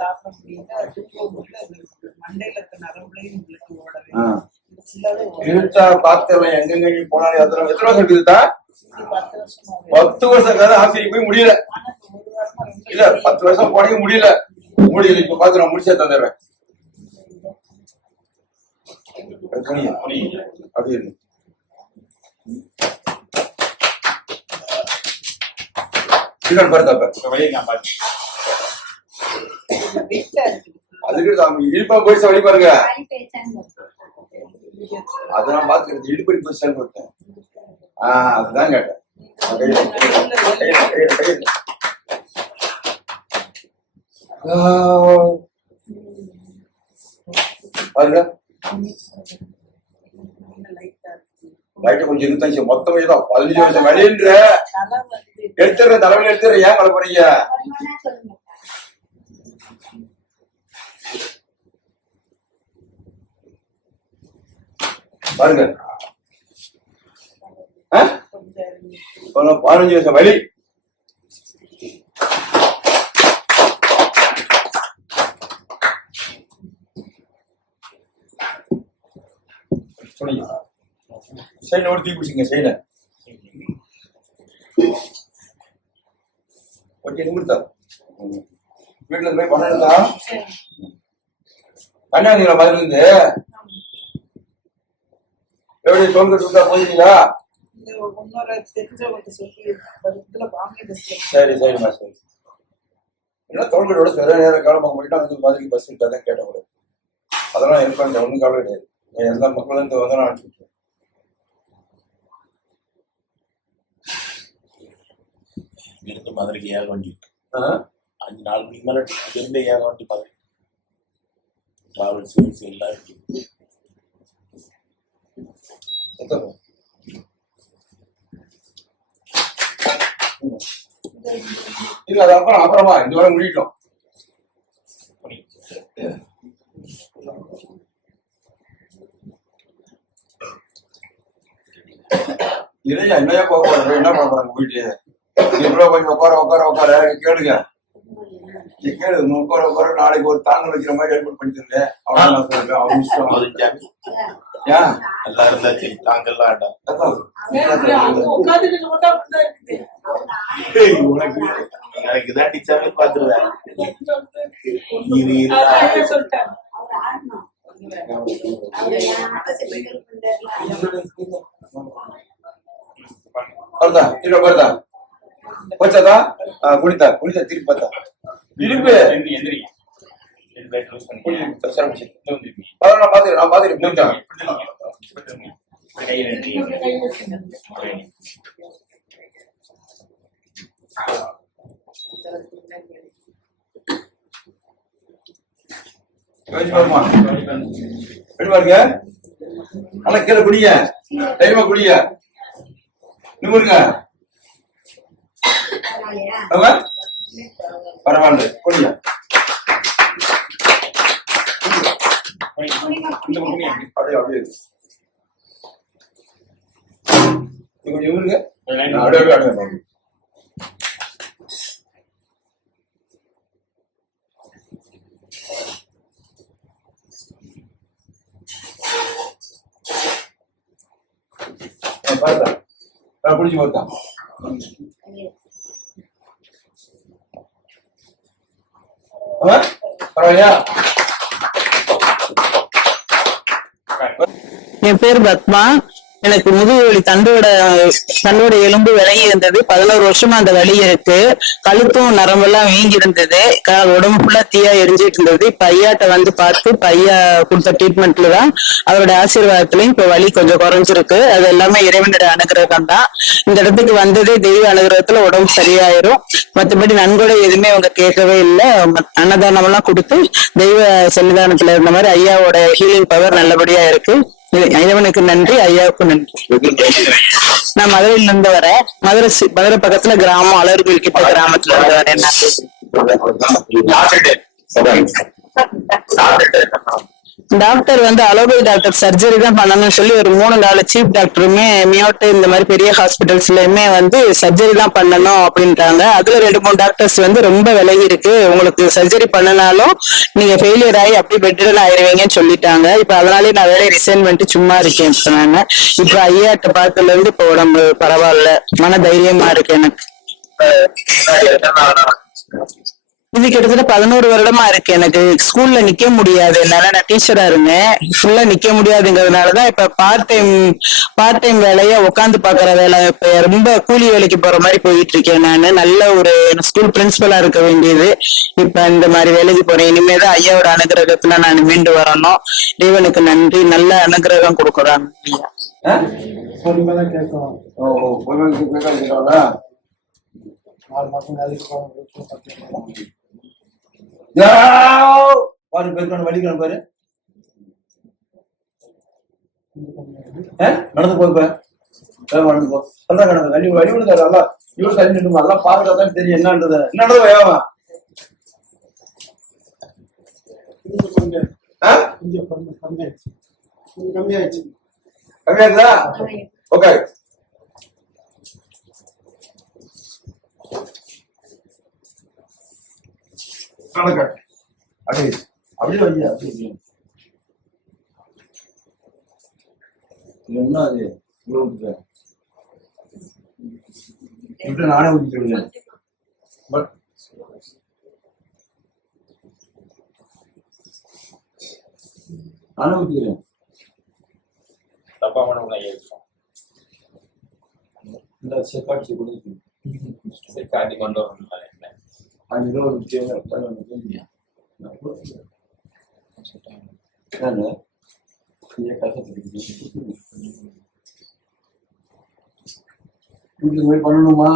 சாப்பிட முடியல, தூக்க முடியல. மண்டையில இருக்க நரம்புலையும் உங்களுக்கு ஓடவே இருட்டா பார்த்தவன் எங்கெங்க போனாலும் எத்தனை வருஷம் இருக்குதா? 10 வருஷம் கதை ஆசிரியர் போய் முடியல. இல்ல 10 வருஷம் போனே முடியல. முடியல. இப்ப பார்த்து நான் முடிச்சே தந்துடுறேன். அப்படி இருக்கு. அதுக்கு இடுப்பா போயிடுச்சு வழி பாருங்க. அதெல்லாம் பாத்துக்கிறது இடுப்படி போயிடுச்சான்னு பார்த்தேன். அதுதான் கேட்டேன். பாருங்க லைட்டை கொஞ்சம் இருந்துச்சு மொத்தம் தான் 15 வருஷம் வழின்ற தலை வந்து எடுத்துற தலைவலி எடுத்துற ஏன் கலப்புறீங்க பாருங்க கொஞ்சம் 15 வருஷம் வழி சைடுல ஒரு தீ பிடிச்சிங்க சைடுல கொஞ்சம் நிமிர்த்தா வீட்டுல போய் பணம் இருந்தா கன்னியாகுமரியில மாதிரி இருந்து எப்படி தோல்கட்டு விட்டா போயிருக்கீங்களா இந்த முன்னோரை தெரிஞ்சவங்க சொல்லி இதுல வாங்கி சரி சரிம்மா சரி ஏன்னா தோல்கட்டோட சில நேரம் காலம் போயிட்டா அந்த மாதிரி பஸ் இருக்காதான் கேட்டவங்க அதெல்லாம் இருப்பாங்க ஒன்றும் கவலை கிடையாது எந்த மக்களும் இந்த வந்து நான் அனுப்பிச்சு இருந்து மதுரைக்கு ஏக வண்டி இருக்கு 5-4 மணிக்கு மேல இருந்து ஏக வண்டி மதுரை டிராவல் சர்வீஸ் எல்லாம் இருக்கு இல்ல அது அப்புறமா இந்த வாரம் முடிட்டோம் இல்லையா என்னையா போக போறாங்க என்ன பண்ண போறாங்க போயிட்டு இவ்வளவு கொஞ்சம் உட்கார கேளுங்க நீ கேளு உட்கார நாளைக்கு ஒரு தாங்க வைக்கிற மாதிரி ஏற்பாடு பண்ணிருங்க அவ்வளவு நான் சொல்றேன் அவங்க இஷ்டம் ஏன் எல்லாம் இருந்தா சரி தாங்கெல்லாம் ஆட்டா உட்காந்துட்டு மட்டும் அப்படிதான் இருக்குது. உனக்கு எனக்கு இதான் டீச்சர்ல பாத்துருவேன் அதான் சொல்லிட்டாங்க. வருதா திரும்ப வருதா போச்சாதா குடித்தா திருப்பி பார்த்தா திருப்பி எந்திரிங்க நான் பாத்துக்கிறேன் முடிச்சாங்க பாருங்க நல்லா கீழே குடிங்க தைரியமா குடிங்க நிமிருங்க பரவாயில்ல குடிங்க அப்படியே அப்படியே கொஞ்சம் நிமிருங்க அப்படியே அப்படியே பார்த்தா குடிச்சு பார்த்தா பரவாயில்லையா என் பேர் பத்மா. எனக்கு முதுகு வலி தண்டோட எலும்பு விலகி இருந்தது. 11 வருஷமா அந்த வலி இருக்கு. கழுத்தும் நரம்பெல்லாம் வீங்கி இருந்தது. உடம்பு ஃபுல்லா தீயா எரிஞ்சிட்டு இருந்தது. இப்ப ஐயாட்ட வந்து பார்த்து ஐயா கொடுத்த ட்ரீட்மெண்ட்ல தான் அவரோட ஆசீர்வாதத்திலையும் இப்ப வலி கொஞ்சம் குறைஞ்சிருக்கு. அது எல்லாமே இறைவனுடைய அனுகிரகம் தான். இந்த இடத்துக்கு வந்ததே தெய்வ அனுகிரகத்துல உடம்பு சரியாயிரும். மற்றபடி நன்கொடை எதுவுமே அவங்க கேட்கவே இல்லை. அன்னதானம் எல்லாம் கொடுத்து தெய்வ சன்னிதானத்துல இருந்த மாதிரி ஐயாவோட ஹீலிங் பவர் நல்லபடியா இருக்கு. இறைவனுக்கு நன்றி, ஐயாவுக்கு நன்றி. நான் மதுரையில இருந்து வரேன். மதுரை பக்கத்துல கிராமம் அலர்கோயில் கிட்ட கிராமத்துல இருந்து வரேன். டாக்டர் வந்து அலோபதி டாக்டர் சர்ஜரி தான் பண்ணணும்னு சொல்லி ஒரு 3-4 சீஃப் டாக்டருமே மியோட்டு இந்த மாதிரி பெரிய ஹாஸ்பிட்டல்ஸ்லயுமே வந்து சர்ஜரி தான் பண்ணணும் அப்படின்றாங்க. அதுல 2-3 டாக்டர்ஸ் வந்து ரொம்ப விலகி இருக்கு, உங்களுக்கு சர்ஜரி பண்ணனாலும் நீங்க ஃபெயிலியர் ஆகி அப்படி பெட்ரிடன் ஆயிருவீங்கன்னு சொல்லிட்டாங்க. இப்ப அதனாலே நான் வேலையை ரிசைன் பண்ணிட்டு சும்மா இருக்கேன். இப்ப ஐயாட்ட பார்த்ததுல இருந்து இப்ப உடம்பு பரவாயில்ல, மன தைரியமா இருக்கு எனக்கு. இது கிட்டத்தட்ட 11 வருடமா இருக்கு. எனக்கு ஸ்கூல்ல நிக்க முடியாது, என்னால நான் டீச்சரா இருந்தேன். ஃபுல்லா நிக்க முடியாதுங்கிறதுனாலதான் இப்ப பார்ட் டைம் வேலையா உட்காந்து பாக்குற வேலை, இப்ப ரொம்ப கூலி வேலைக்கு போற மாதிரி போயிட்டு இருக்கேன். நானு நல்ல ஒரு ஸ்கூல் பிரின்சிபலா இருக்க வேண்டியது, இப்ப இந்த மாதிரி வேலைக்கு போறேன். இனிமேதான் ஐயாவோட அனுகிரகத்துல நான் மீண்டு வரணும். இறைவனுக்கு நன்றி, நல்ல அனுகிரகம் கொடுக்குறாங்க ஐயா. பாரு பேருக்கான வலிக்கணும் பாரு நடந்து போய் அதான் கிடக்கு தண்ணி வழி விடுதா நல்லா இவ்வளவு தண்ணி நின்று நல்லா பாக்குறதா தான் தெரியும் என்னன்றது வேகமா கம்மியா இருக்குதா ஓகே அப்படியே வையா அப்படியே என்ன அது இப்படி நானே ஊற்றி விடுவேன் பட் நானே ஊற்றிக்கிறேன் தப்பா பண்ண இந்த செக்காட்சி கொடுத்து சரி காட்டி கொண்டு வரணும் அது ஏதோ ஒரு வீட்டுக்கு போய் பண்ணணுமா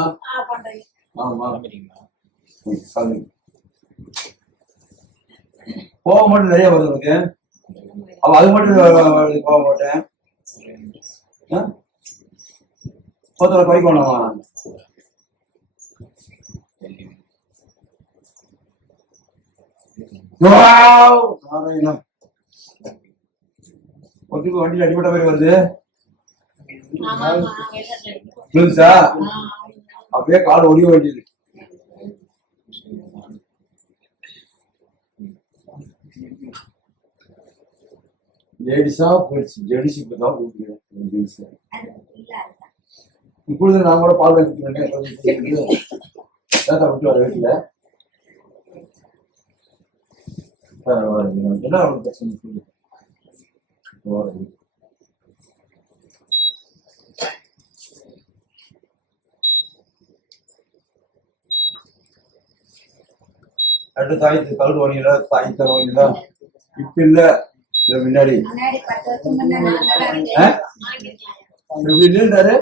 ஆமா போக மட்டும் நிறைய வருது உனக்கு அப்ப அது மட்டும் போக மாட்டேன் கோத்தல குறைக்கணுமா ஒத்துக்கு வண்டியில் அடிப்பட்ட மாதிரி வருது புரியுதா அப்படியே கால் ஒடிய வேண்டியது லேடிஸா போயிடுச்சு ஜெடிஸ் இப்பதான் கூப்பிடுறேன் ஜெடிஸ் இப்பொழுது நான் கூட பால் வைக்கிறேன் விட்டு வர வீட்டுல என்ன பிரச்சனை சொல்லு அடுத்து தாய்த்து கல் வணியில தாய் தரவணியில இப்ப இல்ல முன்னாடி எப்படி இருந்தாரு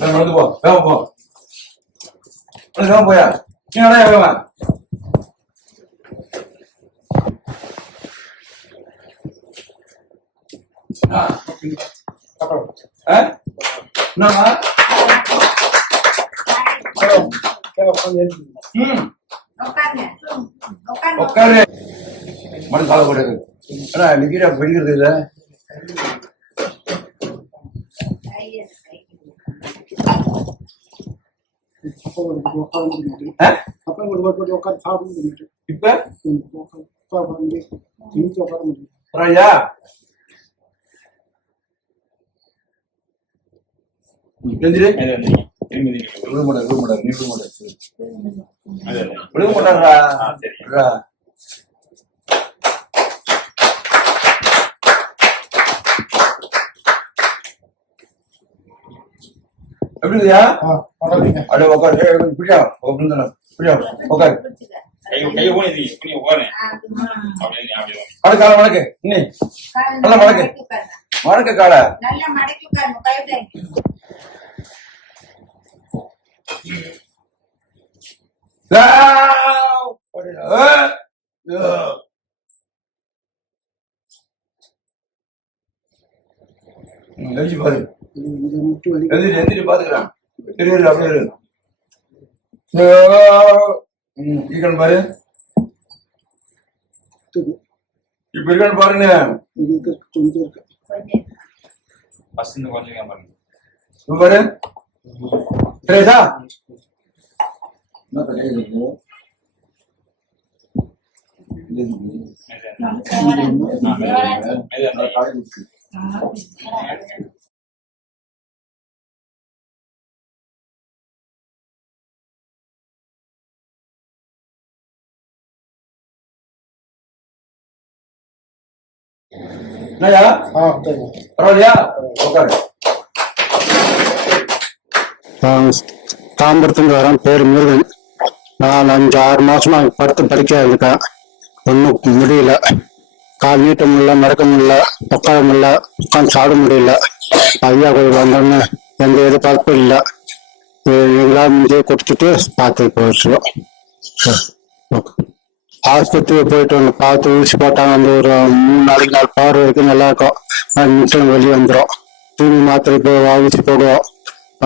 நடந்து போ வேகம் போ வேகம் போயா நீ வேகம் என்னம்மா உட்காரு மனு கால போடுறது ஆனா நிக்கிற படிக்கிறது இல்ல இப்ப ஐயா எந்திரி விழுக மாட்டார் நீ விழுக மாட்டாரா எப்படி அப்படியே உட்காரு பிடிக்கா புரியா உட்காரு. கையை ஊனி நீ உட்காரு. அப்படியே அப்படியே வணக்கம் காலை வணக்கம். இன்னும் நல்லா வணக்கம் வணக்கம் காலை. நல்லா மடக்கி உட்காருங்க பயப்படாதீங்க. எழுச்சி பாரு எந்திரி பாத்துக்கிறான். தெரியுது அப்படியே இரு. இருக்கணும் பாரு. இப்ப இருக்கணும் பாருங்க. ஃபர்ஸ்ட் இந்த கொஞ்சம் பாருங்க. இப்ப பாரு தெரியுதா? என்ன தெரியுது? என்னய்யா? பரவாயில்லையா? உட்காரு. தாம்பரத்துக்கு வரேன். பேர் முருகன். நான் 5-6 மாசமா படுத்து படிக்க இருக்கேன். ஒன்றும் முடியல. கால் நீட்ட முடியல, நடக்க முடியல, உட்கார முடியல, உட்காந்து சாப்பிட முடியல. ஐயா கோயில் வந்தோன்னு எந்த எதிர்பார்ப்பும் இல்லை. எங்களால் முடிஞ்சே கொடுத்துட்டு பார்த்து போயிடுவோம். ஆஸ்பத்திரி போயிட்டு வந்து பார்த்து ஊசி போட்டாங்க. அந்த ஒரு 3 நாளைக்கு 4 பவர் வரைக்கும் நல்லா இருக்கும். மிட்டம் வெளியே வந்துடும். துணி மாத்திரை போடுவோம், ஊசி போடுவோம்.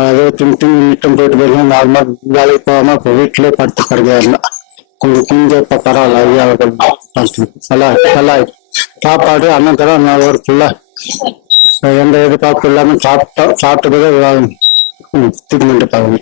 அதே துணி மிட்டம் போயிட்டு போயிருந்தோம். 4 மாதம் வேலைக்கு போகாம இப்போ வீட்டிலே படுத்து கிடைக்காதுல. கொஞ்சம் இப்போ பரவாயில்ல. ஐயா நல்லா நல்லா சாப்பாடு அண்ணன் தர நான் ஒரு ஃபுல்லாக எந்த எதிர்பார்ப்பு இல்லாமல் சாப்பிட்டதுக்கு ட்ரீட்மெண்ட் பாருங்க.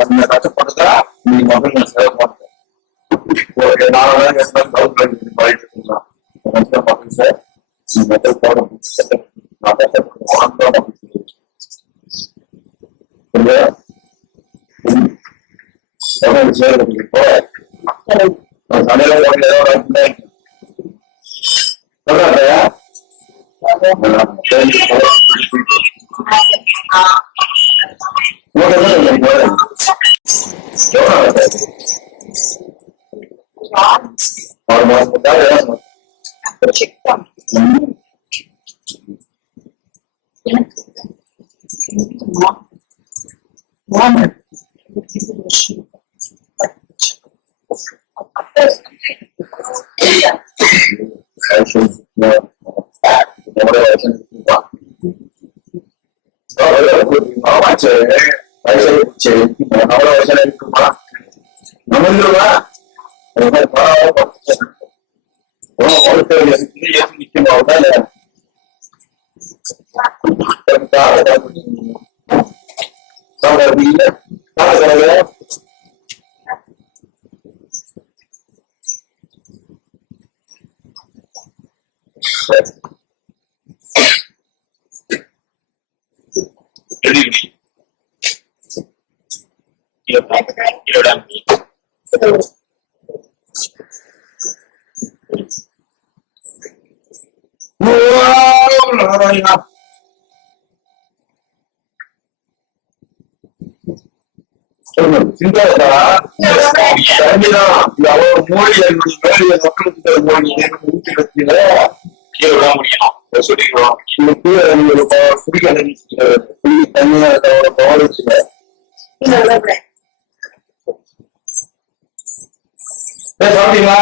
அந்த கஷ்டப்படுறதா நீ மொபைல் சேவ் பண்ணுற ஒரு 4 கீழே விடாம நாராயணா சிந்தாதா மோடி மக்களுக்கு மோடி ஊட்டி கட்சியில கீழே விட முடியும் சொல்லிடுவோம். தனியா சாப்பிட்டீங்களா?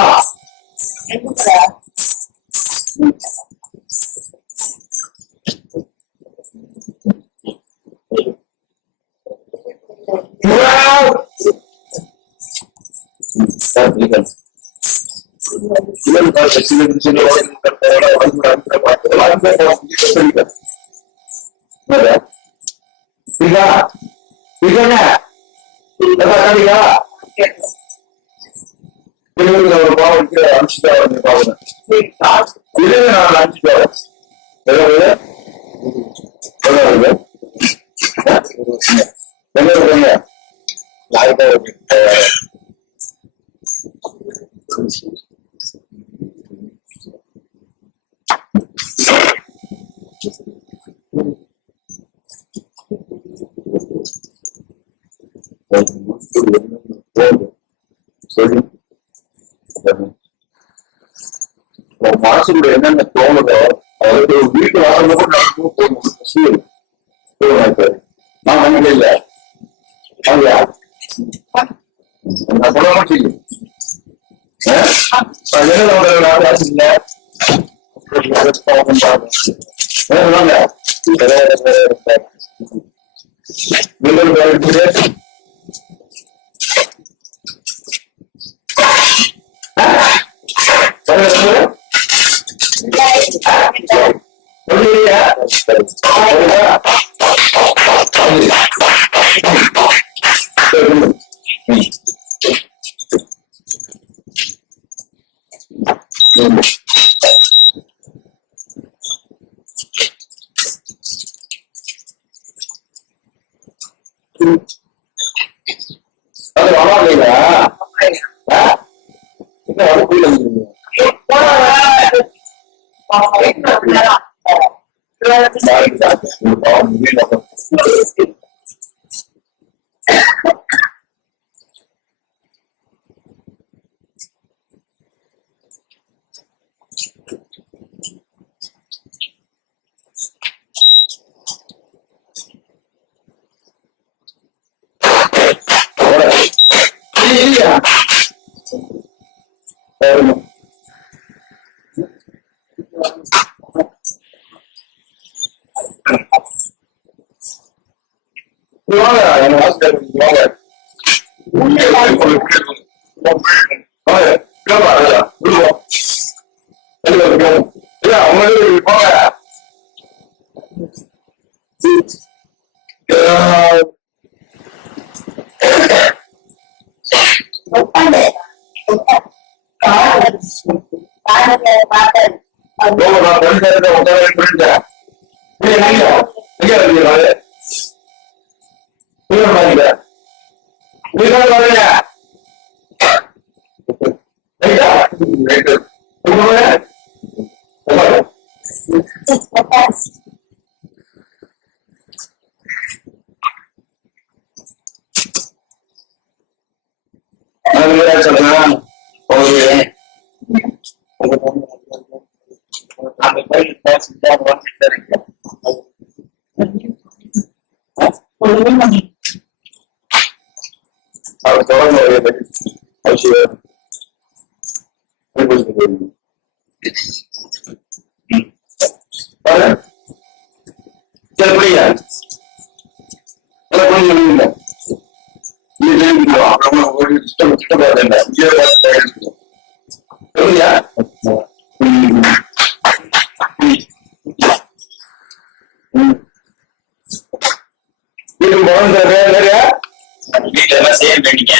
மனசுக்குள்ள என்னென்ன தோணுதோ அதாவது வீட்டு வாழ்ந்து கூட நடக்கும் போகணும். நான் நம்பிக்கை இல்லை நான் சொல்ல மாட்டேன். அது வரலையா வீட்டெல்லாம் செய்ய வேண்டிய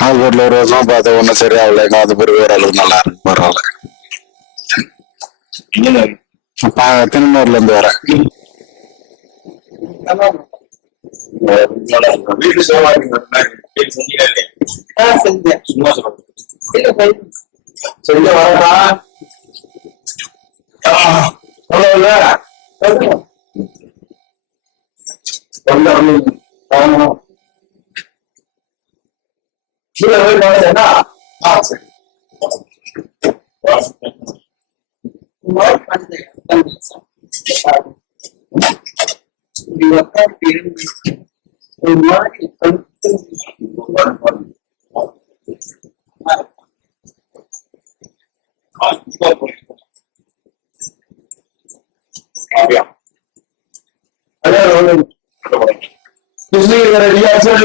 ஹாஸ்பிட்டல் ஒரு வருஷமா பார்த்தா ஒன்றும் சரியாகல. அது பிறகு ஓரளவுக்கு நல்லா இருக்கு, பரவாயில்ல. திருநூர்ல இருந்து வரேன். வீட்டு செஞ்ச வரட்டா கீழே போய் என்ன சரி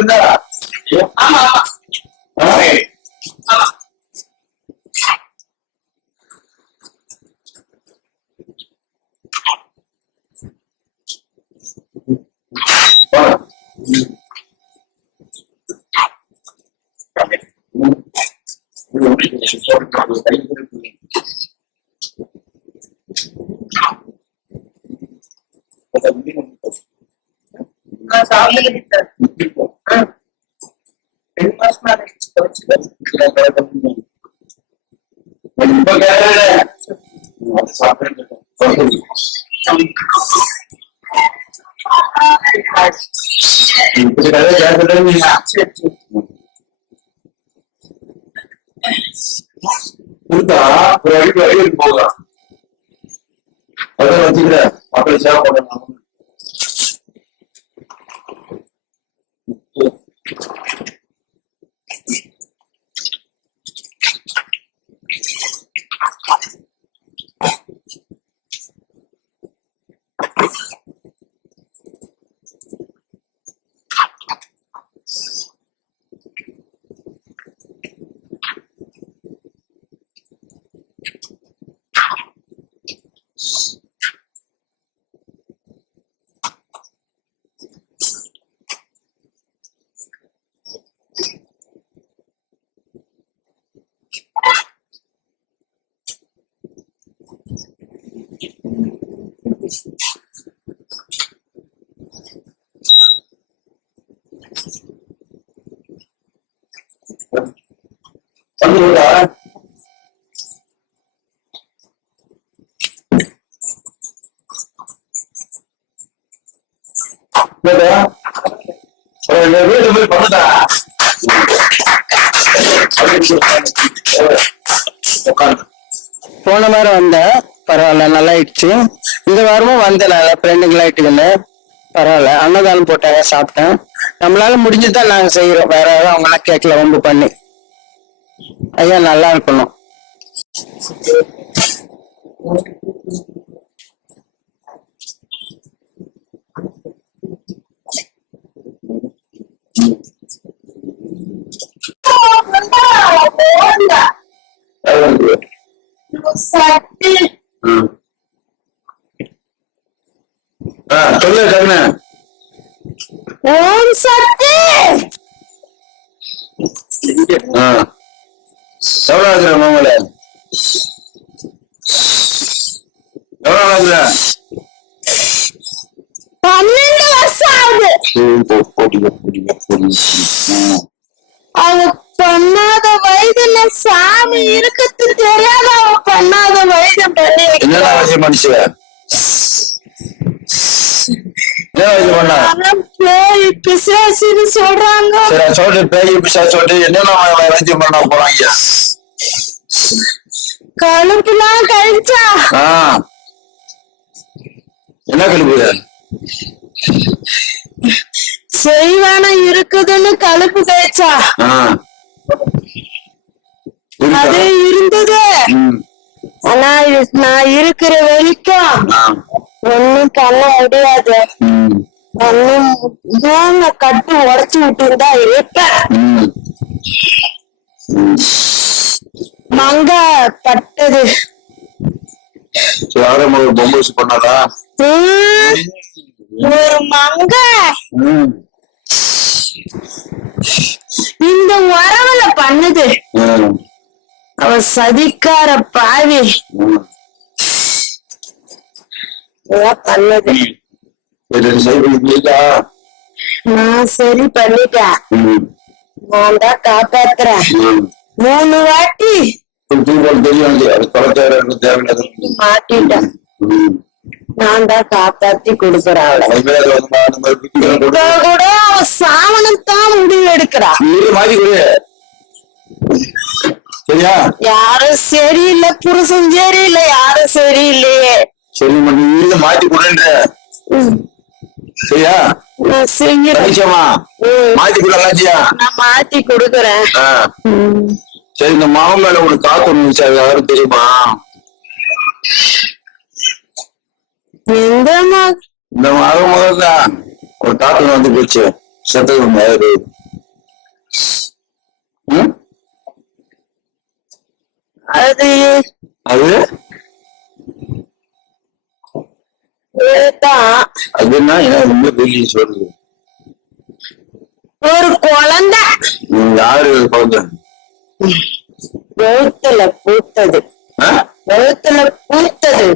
இருக்கா ஒரு அடி போகலாம். அதான் வச்சுக்கிறேன் அப்படி சேவை பண்ணலாம். வீடு போய் பண்ணதா போன வாரம் வந்தேன், பரவாயில்ல, நல்லா ஆயிடுச்சு. இந்த வாரமும் வந்தேன், நல்லா ஃப்ரெண்டுங்களா ஆயிட்டுக்குன்னு பரவாயில்ல. அன்னதானம் போட்டாங்க, சாப்பிட்டேன். நம்மளால முடிஞ்சுதான் நாங்க செய்யறோம், வேற யாரும் அவங்க எல்லாம் கேட்கல ரொம்ப பண்ணி. ஐயா நல்லா இருக்கணும். சொல்லு கண்ணு. ஓம் சக்தி. எவ்வளவு ஆகுற மாமல? எவ்வளவு ஆகுற? 12 வருஷம் ஆகுது. அவ பண்ணாத வயதுல சாமி இருக்கிறது தெரியாத அவ பண்ணாத வயது என்னடா வயசு மனுஷன்? என்ன வைத்தியம் பண்ண? ஆனா பேய் பிசாசுன்னு சொல்றாங்க. சரி சொல்லு, பேய் பிசாசு சொல்லு, என்னென்ன வைத்தியம் பண்ண போறாங்க? கழுப்புலாம் கழிச்சா என்ன கழிப்பு? செய்வான இருக்குதுன்னு கழுப்பு கழிச்சா அது இருந்தது. ஆனா நான் இருக்கிற வரைக்கும் ஒண்ணும் பண்ண முடியாது. ஒண்ணும் கட்டு உடச்சு விட்டுருந்தா இருப்பேன். மங்க பட்டது. பொம்பை பண்ணாதா? ஒரு மங்க இந்த உறவுல பண்ணுது. அவ சதிக்கார பாவி பண்ணது. நான் சரி பண்ணிட்டேன். நான் தான் காப்பாத்துறேன். 3 வாட்டி மாட்டிட்டேன். நான் தான் காப்பாத்தி கொடுக்குறேன். இப்ப கூட அவ சாவனத்தான் முடிவு எடுக்கிறா. சரியா? யாரும் சரியில்லை, புருஷன் சரியில்லை, யாரும் சரியில்லையே. சரி மாத்தி கொடுன்ற. சரியா? நான் செய்யறேன். மாத்தி கொடுக்கலாச்சியா? நான் மாத்தி கொடுக்குறேன். சரி, இந்த மகன் மேல ஒரு காத்து வந்துச்சு, அது யாரும் தெரியுமா? எந்த மகன்? இந்த மகன் தான் ஒரு காத்து வந்து போச்சு, செத்தது மாதிரி. அது அதுன்னா என்ன ரொம்ப பெரிய சொல்லுது. ஒரு குழந்தை. யாரு குழந்தை? வயிற்றுல பூத்தது. வயிற்றுல பூத்தது.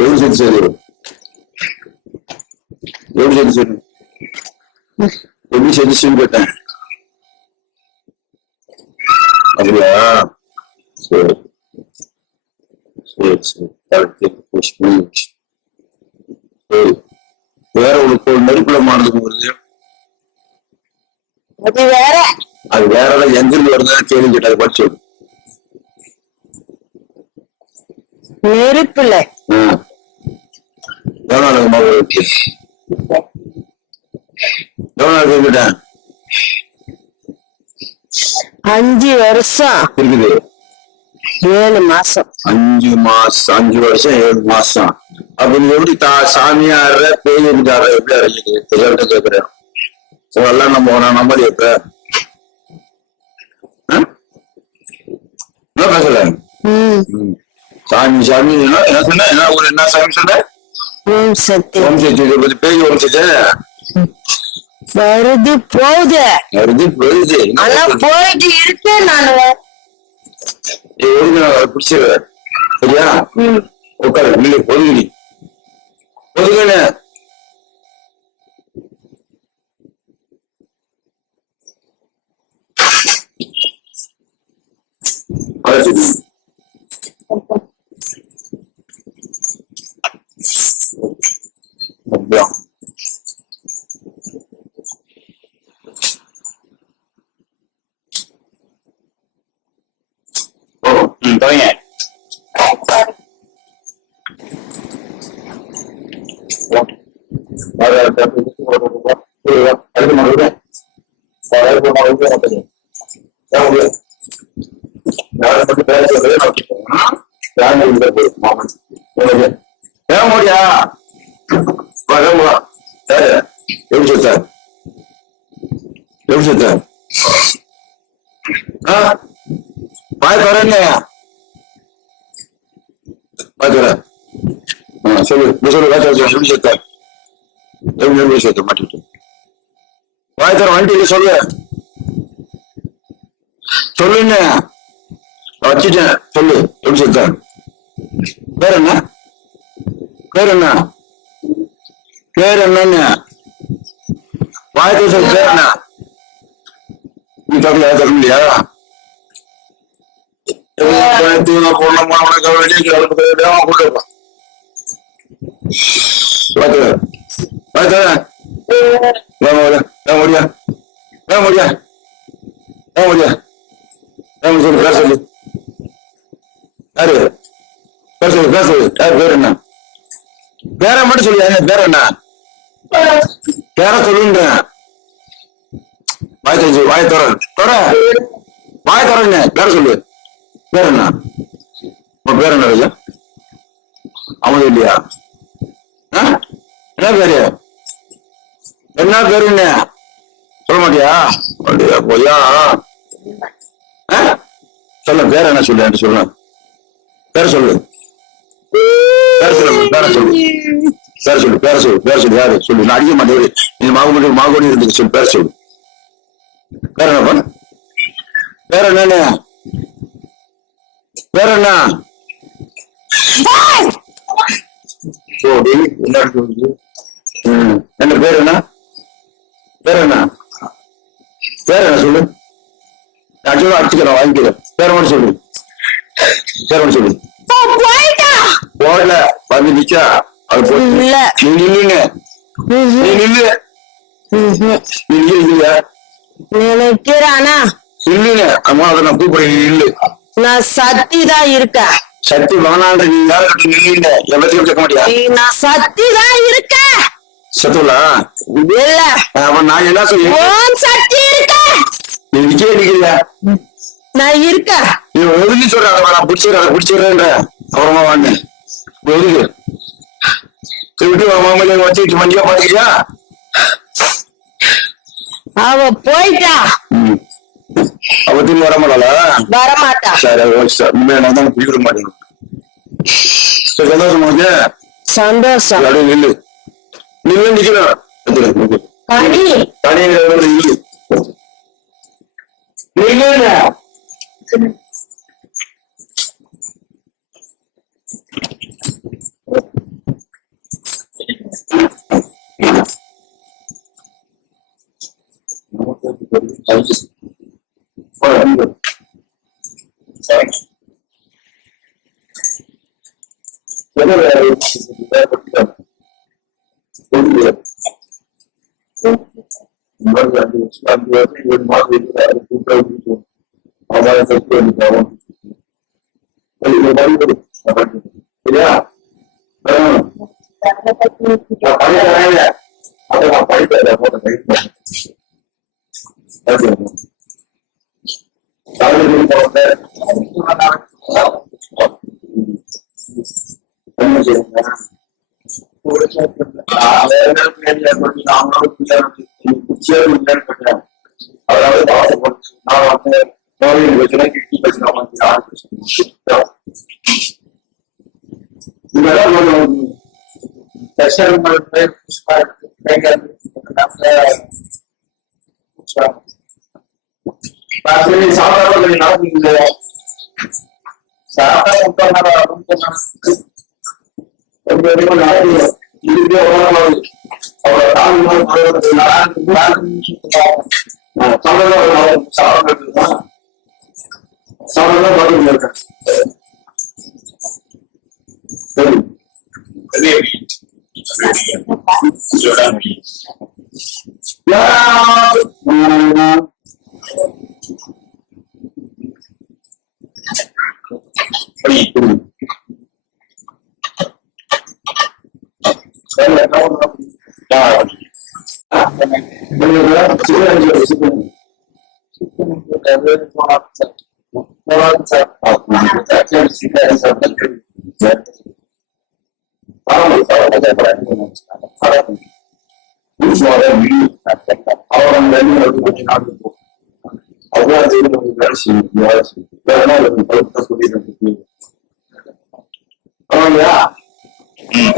எப்படி சரி எப்படி சரி எப்படி சரி கேட்டேன். அப்படியா? சரி சரி சரி சரி. வேற ஒரு நெருப்புலமானதுக்கு வருது. அது வேற. அது வேற எங்கிருந்து வருதுன்னு கேள்வி கேட்டாரு. படிச்சு நெருப்புல கேட்டேன். 5 வருஷம் இருக்குது. 7 மாசம். 5 மாசம் 5 வருஷம் 7 மாசம். அப்ப நீ எப்படி சாமியாடுற பேய் இருக்காரு எப்படி அறிஞ்சுக்கு கேக்குறேன். எல்லாம் நம்பர் எப்ப என்ன பேசல? சாமி சாமி என்ன சொன்ன? என்ன ஒரு என்ன சாமி சொன்ன? ஓம் சக்தி. ஓம் சக்தி பத்தி பேய் ஓம் சக்தி வருது போகுது. வருது போகுது. ஆனா போயிட்டு இருக்கேன் நானு. பிடிச்சிரு. சரியா? உட்காரு. இல்லை பொதுகிடி பொதுகண்ண. அப்படியா? தொடங்க. மோடியா எப்படி சொத்த எப்படி சொத்த பாய் தரேன் பாய் தரேன். சொல்லு சொல்லு எப்படி சொத்த எப்படி சொத்த மாட்டிட்டு பாய் தர வண்டி சொல்லு சொல்லுங்க வச்சுட்டேன். சொல்லு எப்படி சொத்த பேர் என்ன? பேர் என்ன? பேர் என்னன்னு வாய்ப்பு சொல். பேர் என்ன? நீ தரலையா? தரலையா? பொண்ணு வெளியே கூட்டு பாத்து முடியா சொல்லு பேர் சொல்லு யாரு பேர் சொல்லு யாரு பேர் என்ன பேர மட்டும் சொல்லு பேர் என்ன பேர சொல்லுன்றேன் வாய் தெரிஞ்சு வாய் தர வாய் தரங்க பேர சொல்லு பேர் என்ன உன் பேர் என்ன ராஜா அவன் இல்லையா என்ன பேரு என்ன பேரு என்ன சொல்ல மாட்டியா அப்படியா பொய்யா சொல்ல பேர் என்ன சொல்லு என்று சொல்ல பேர சொல்லு பேர சொல்லு பேர சொல்லு பேர சொல்லு பேர சொல்லு பேர சொல்லு யாரு சொல்லு நான் அடிக்க மாட்டேன் நீ மாகோடி இருந்துச்சு சொல்லு பேர சொல்லு பேர் என்னப்பா பேர் என்ன பேர் என்ன என்ன பேர் என்ன பேர் என்ன பேர் என்ன சொல்லு நான் அடிச்சுக்கிறேன் வாங்கிக்கிறேன் பேர் மட்டும் சொல்லு பேர் மட்டும் சொல்லு போடல வந்து நிச்சா அது நீ நில்லுங்க நீ நில்லு நீ இல்லையா நினைக்கிறானா இல்லைங்க அம்மா அதை நான் கூப்பிடுறேன் இல்லு நான் சத்தி தான் இருக்கேன் சக்தி வேணான்ற நீ யாரும் நில்லுங்க எல்லாத்தையும் கேட்க மாட்டியா நான் சத்தி தான் இருக்கேன் சத்துலா இல்ல அவன் நான் என்ன சொல்லி சக்தி இருக்க நீ விஜய் அடிக்கிறியா நான் இருக்கேன் நீ ஒதுக்கி சொல்ற அதை நான் பிடிச்சிடுறேன்ற அப்புறமா வாங்க ஒதுக்கு திருப்பி மாமல்ல வச்சுட்டு மண்டியா பாத்துக்கிறியா அவ போயிட்டா அவத்தையும் வரமாட்டா சரி நான் தான் பிடிக்க மாட்டேன் சரி சந்தோஷம் உனக்கு சந்தோஷம் அப்படியே நில்லு நிக்கிறேன் தனி நில்லு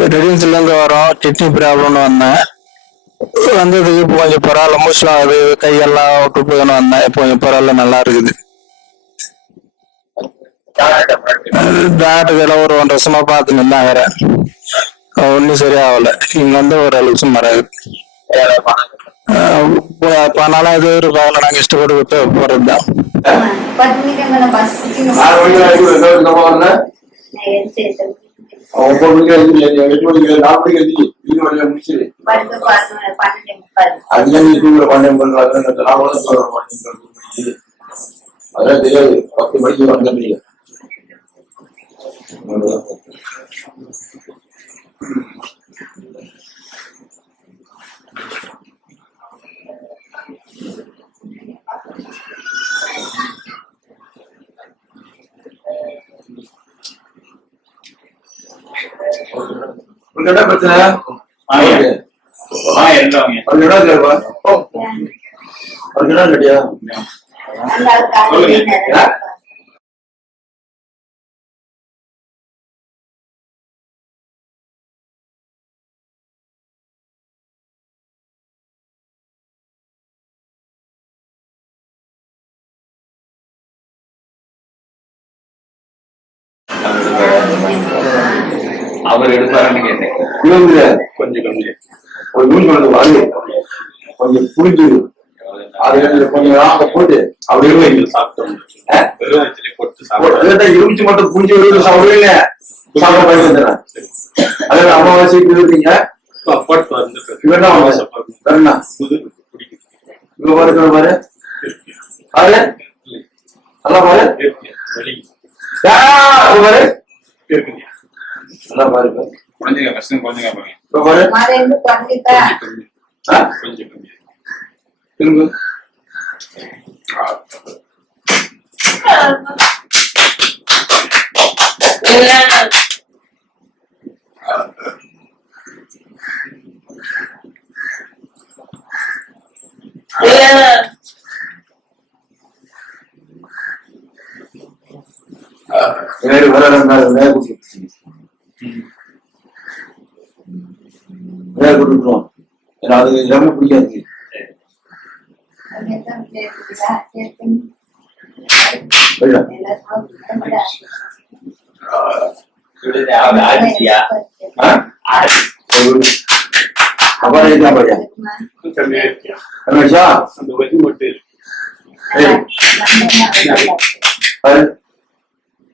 ரெடின்ஸ்லேருந்து வரோம் கிட்னி ப்ராப்ளம்னு வந்தேன் வந்ததுக்கு இப்போ கொஞ்சம் பரவாயில்ல மூச்சுலாம் அது கையெல்லாம் விட்டு போயின்னு வந்தேன் இப்போ கொஞ்சம் பரவாயில்ல நல்லா இருக்குது டாக்டர் ஒரு 1.5 வருஷமா பார்த்துன்னு இருந்தாங்க ஒன்றும் சரியாகல இங்க வந்து ஒரு அளவுக்கு சுமார் பணம்லாம் எதுவும் இருக்காங்க நாங்கள் இஷ்டப்பட்டு விட்டு போறது தான் அவன் 9 மணிக்கு எழுதி 8 மணிக்கு 4 மணிக்கு எழுதி வீடு வழியா முடிச்சிரு. படுத்து 12:30. அதுதான் நீ தூங்குற 12 அதெல்லாம் தெரியாது. 10 மணிக்கு வந்துடுறீங்க. உங்களுக்கு என்ன பிரச்சனை? இருந்தாங்க அவருக்கு என்ன கேட்பா? அவருக்கு என்ன கேட்டியா? அவர் எடுப்பாருன்னு கேட்டேன். கொஞ்சம் கம்மி ஒரு நூல் கொண்டு வாங்க, கொஞ்சம் புரிஞ்சு அது கொஞ்சம் நாம போட்டு அப்படியே சாப்பிட்டோம். இருந்துச்சு மட்டும் புரிஞ்சு சாப்பிடுவீங்க. சாப்பிட பயன் வந்துடுறேன். அதாவது அமாவாசை இருக்கீங்க. இவன் வரண்ணா இவ பாரு பாரு பாரு நல்லா பாரு பாரு நல்லா பாரு குழந்தைங்க கஷ்டம் குழந்தைங்க பாருங்க. கொஞ்சம் கம்மி திரும்ப வேலை கொடுத்துருவோம். அது எல்லாமே பிடிக்காது. ரமேஷா அந்த வரி மட்டும்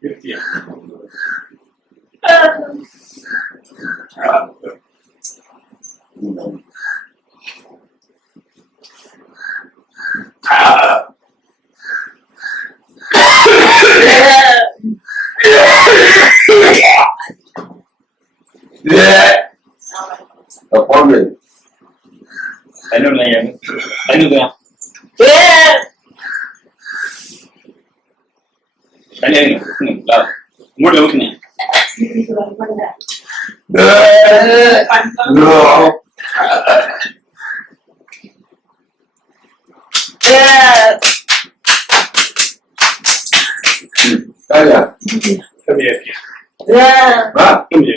இருக்கியா போடு மூட்டை ஊற்றுங்க. கம்மியா இருக்கியா கம்மியா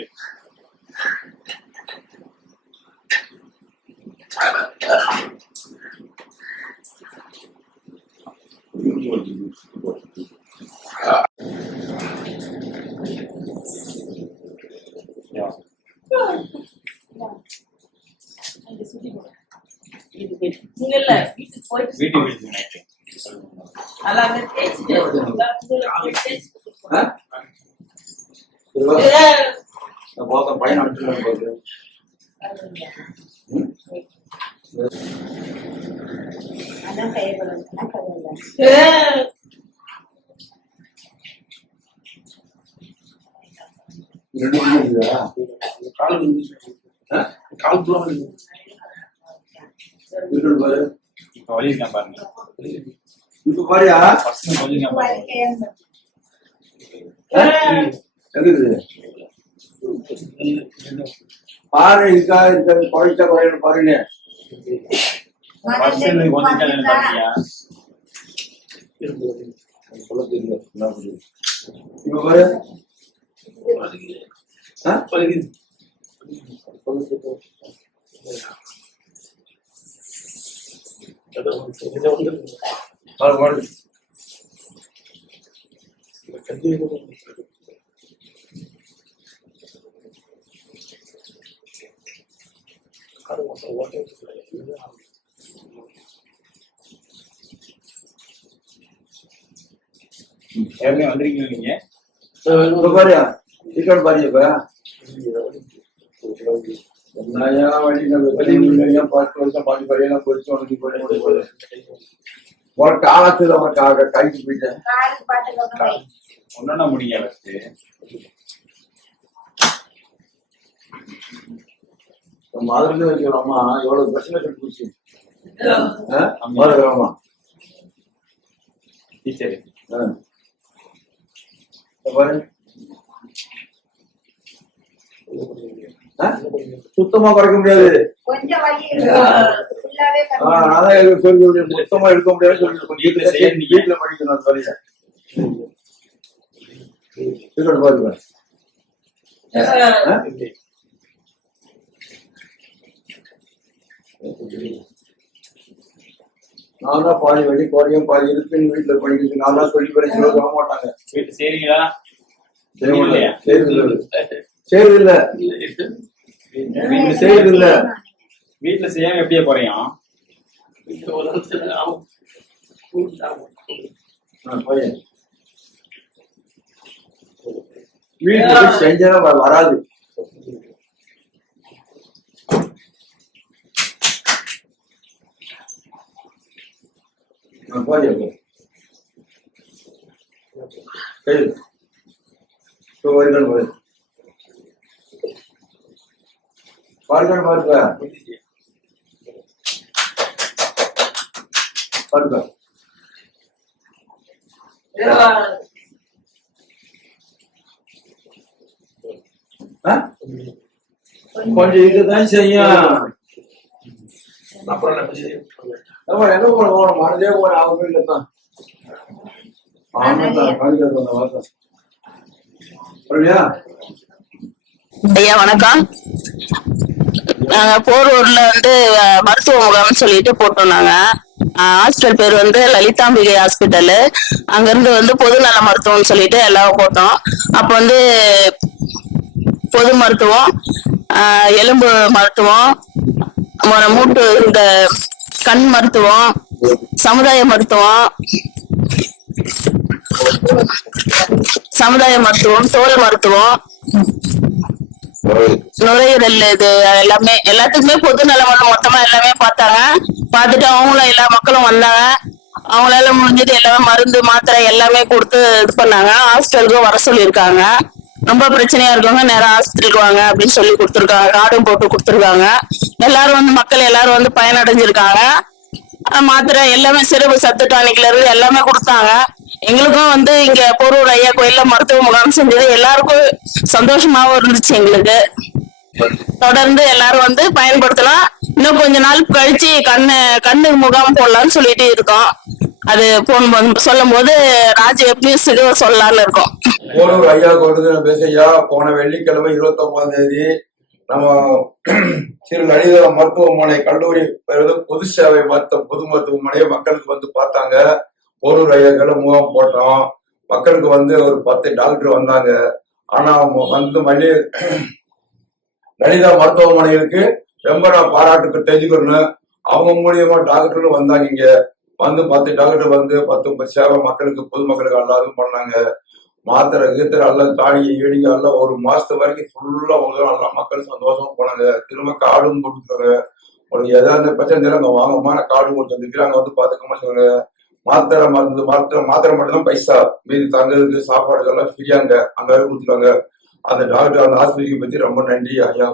பையன் அனுப்பிச்சு இப்ப வலியிருக்கேன் பாருங்க. இப்ப பாரியா பசங்க வலியிருக்கேன் பாருங்க. பாரு இருக்கா இருக்க குறைச்சா குறையணும் பாருங்க. பசங்க கொஞ்சம் கல்யாணம் பாருங்க. இப்ப பாரு ஏற்கனவே வந்துருக்கீங்க நீங்க. பாரியா டிக்கெட் பாரு இப்ப என்னையா வழி நம்ம வெளியே 10 வருஷம் பாதி பையெல்லாம் பொறிச்சு உனக்கு போய் ஒரு காலத்துல உனக்கு கைக்கு போயிட்டேன் காலுக்கு பாத்துக்கோங்க ஒன்னா முடிங்க ஃபர்ஸ்ட். மாதிரி வைக்கிறோமா எவ்வளவு பிரச்சனை போச்சு ஆமா டீச்சர் பாரு சுத்தமா குறைக்க முடியாது. கொஞ்சம் வலி இருக்கு ஃபுல்லாவே அதான் சொல்லி சுத்தமா எடுக்க முடியாது சொல்லி வீட்டுல படிக்கணும் அந்த வழியில பாருங்க. நான் தான் பாதி வழி குறையும் பாதி இருக்குன்னு வீட்டுல படிக்கிறது நான் தான் சொல்லி படிச்சு வாங்க மாட்டாங்க. வீட்டு செய்றீங்களா? செய்யறது இல்ல செய்யறது இல்ல வீட்டுல செய்யாம எப்படியே குறையும்? வீட்டுல செஞ்சா வராது. பாருங்க பாருங்க பாருங்க கொஞ்சம் இதுதான் செய்யும். அப்புறம் என்ன போன மனதே போன அவங்க இல்லதான் ஐயா வணக்கம். நாங்க போரூர்ல மருத்துவ முகாம்னு சொல்லிட்டு போட்டோம். நாங்க ஹாஸ்பிட்டல் பேர் லலிதாம்பிகை ஹாஸ்பிட்டல். அங்க இருந்து பொதுநல மருத்துவம்னு சொல்லிட்டு எல்லாம் போட்டோம். அப்ப பொது மருத்துவம், எலும்பு மருத்துவம், மூட்டு இந்த கண் மருத்துவம், சமுதாய மருத்துவம், தோல் மருத்துவம், நுரையீரல், இது எல்லாத்துக்குமே பொது நலம் மொத்தமா எல்லாமே பார்த்தாங்க. பார்த்துட்டு அவங்களும் எல்லா மக்களும் வந்தாங்க. அவங்களால முடிஞ்சது எல்லாமே மருந்து மாத்திரை எல்லாமே கொடுத்து இது பண்ணாங்க. ஹாஸ்பிட்டலுக்கு வர சொல்லியிருக்காங்க. ரொம்ப பிரச்சனையா இருக்கவங்க நேரம் ஹாஸ்பிட்டலுக்கு வாங்க அப்படின்னு சொல்லி கொடுத்துருக்காங்க. கார்டும் போட்டு கொடுத்துருக்காங்க. எல்லாரும் மக்கள் எல்லாரும் பயனடைஞ்சிருக்காங்க. மாத்திரை எல்லாமே சிறப்பு சத்து டானிக்ல இருந்து எல்லாமே கொடுத்தாங்க. எங்களுக்கும் இங்க போரூர் ஐயா கோயில்ல மருத்துவ முகாம் செஞ்சது எல்லாருக்கும் சந்தோஷமாவும் இருந்துச்சு. எங்களுக்கு தொடர்ந்து எல்லாரும் பயன்படுத்தலாம். இன்னும் கொஞ்ச நாள் கழிச்சு கண்ணு முகாம் போடலாம்னு சொல்லிட்டு இருக்கோம். அது சொல்லும் போது ராஜ் நியூஸுக்கு சொல்லலாம்னு இருக்கோம். போரூர் ஐயா கோயிலுக்கு பேசையா போன வெள்ளிக்கிழமை 29ஆம் தேதி நம்ம திரு லலிதா மருத்துவமனை கல்லூரி பொது சேவை பொது மருத்துவமனையை மக்களுக்கு பார்த்தாங்க. போரூர் ஐயாக்களை முகாம் போட்டோம். மக்களுக்கு ஒரு 10 டாக்டர் வந்தாங்க. ஆனா லலிதா மருத்துவமனைகளுக்கு ரொம்ப நான் பாராட்டுக்கு தெரிஞ்சுக்கணும். அவங்க மூலியமா டாக்டர்கள் வந்தாங்க. இங்க 10 டாக்டர் 10 சேவை மக்களுக்கு பொதுமக்களுக்கு எல்லாரும் பண்ணாங்க. மாத்திரை கீத்திரை எல்லாம் தாடி இடிங்க எல்லாம் 1 மாசத்து வரைக்கும் ஃபுல்லா நல்லா மக்கள் சந்தோஷமா போனாங்க. திரும்ப கார்டும் கொடுத்துருக்காங்க. உங்களுக்கு ஏதாவது பிரச்சனை அங்க வாங்கம்மா நான் கார்டு கொடுத்துருக்கேன். அங்க பாத்துக்கமா சொல்லுங்க. மாத்திரை மட்டும்தான் பைசா, மீதி தங்குறதுக்கு சாப்பாடுகள்லாம் ஃப்ரீயாங்க அங்க கொடுத்துருக்காங்க. அந்த டாக்டர் அந்த ஆஸ்பத்திரிக்கு பத்தி ரொம்ப நன்றி ஐயா.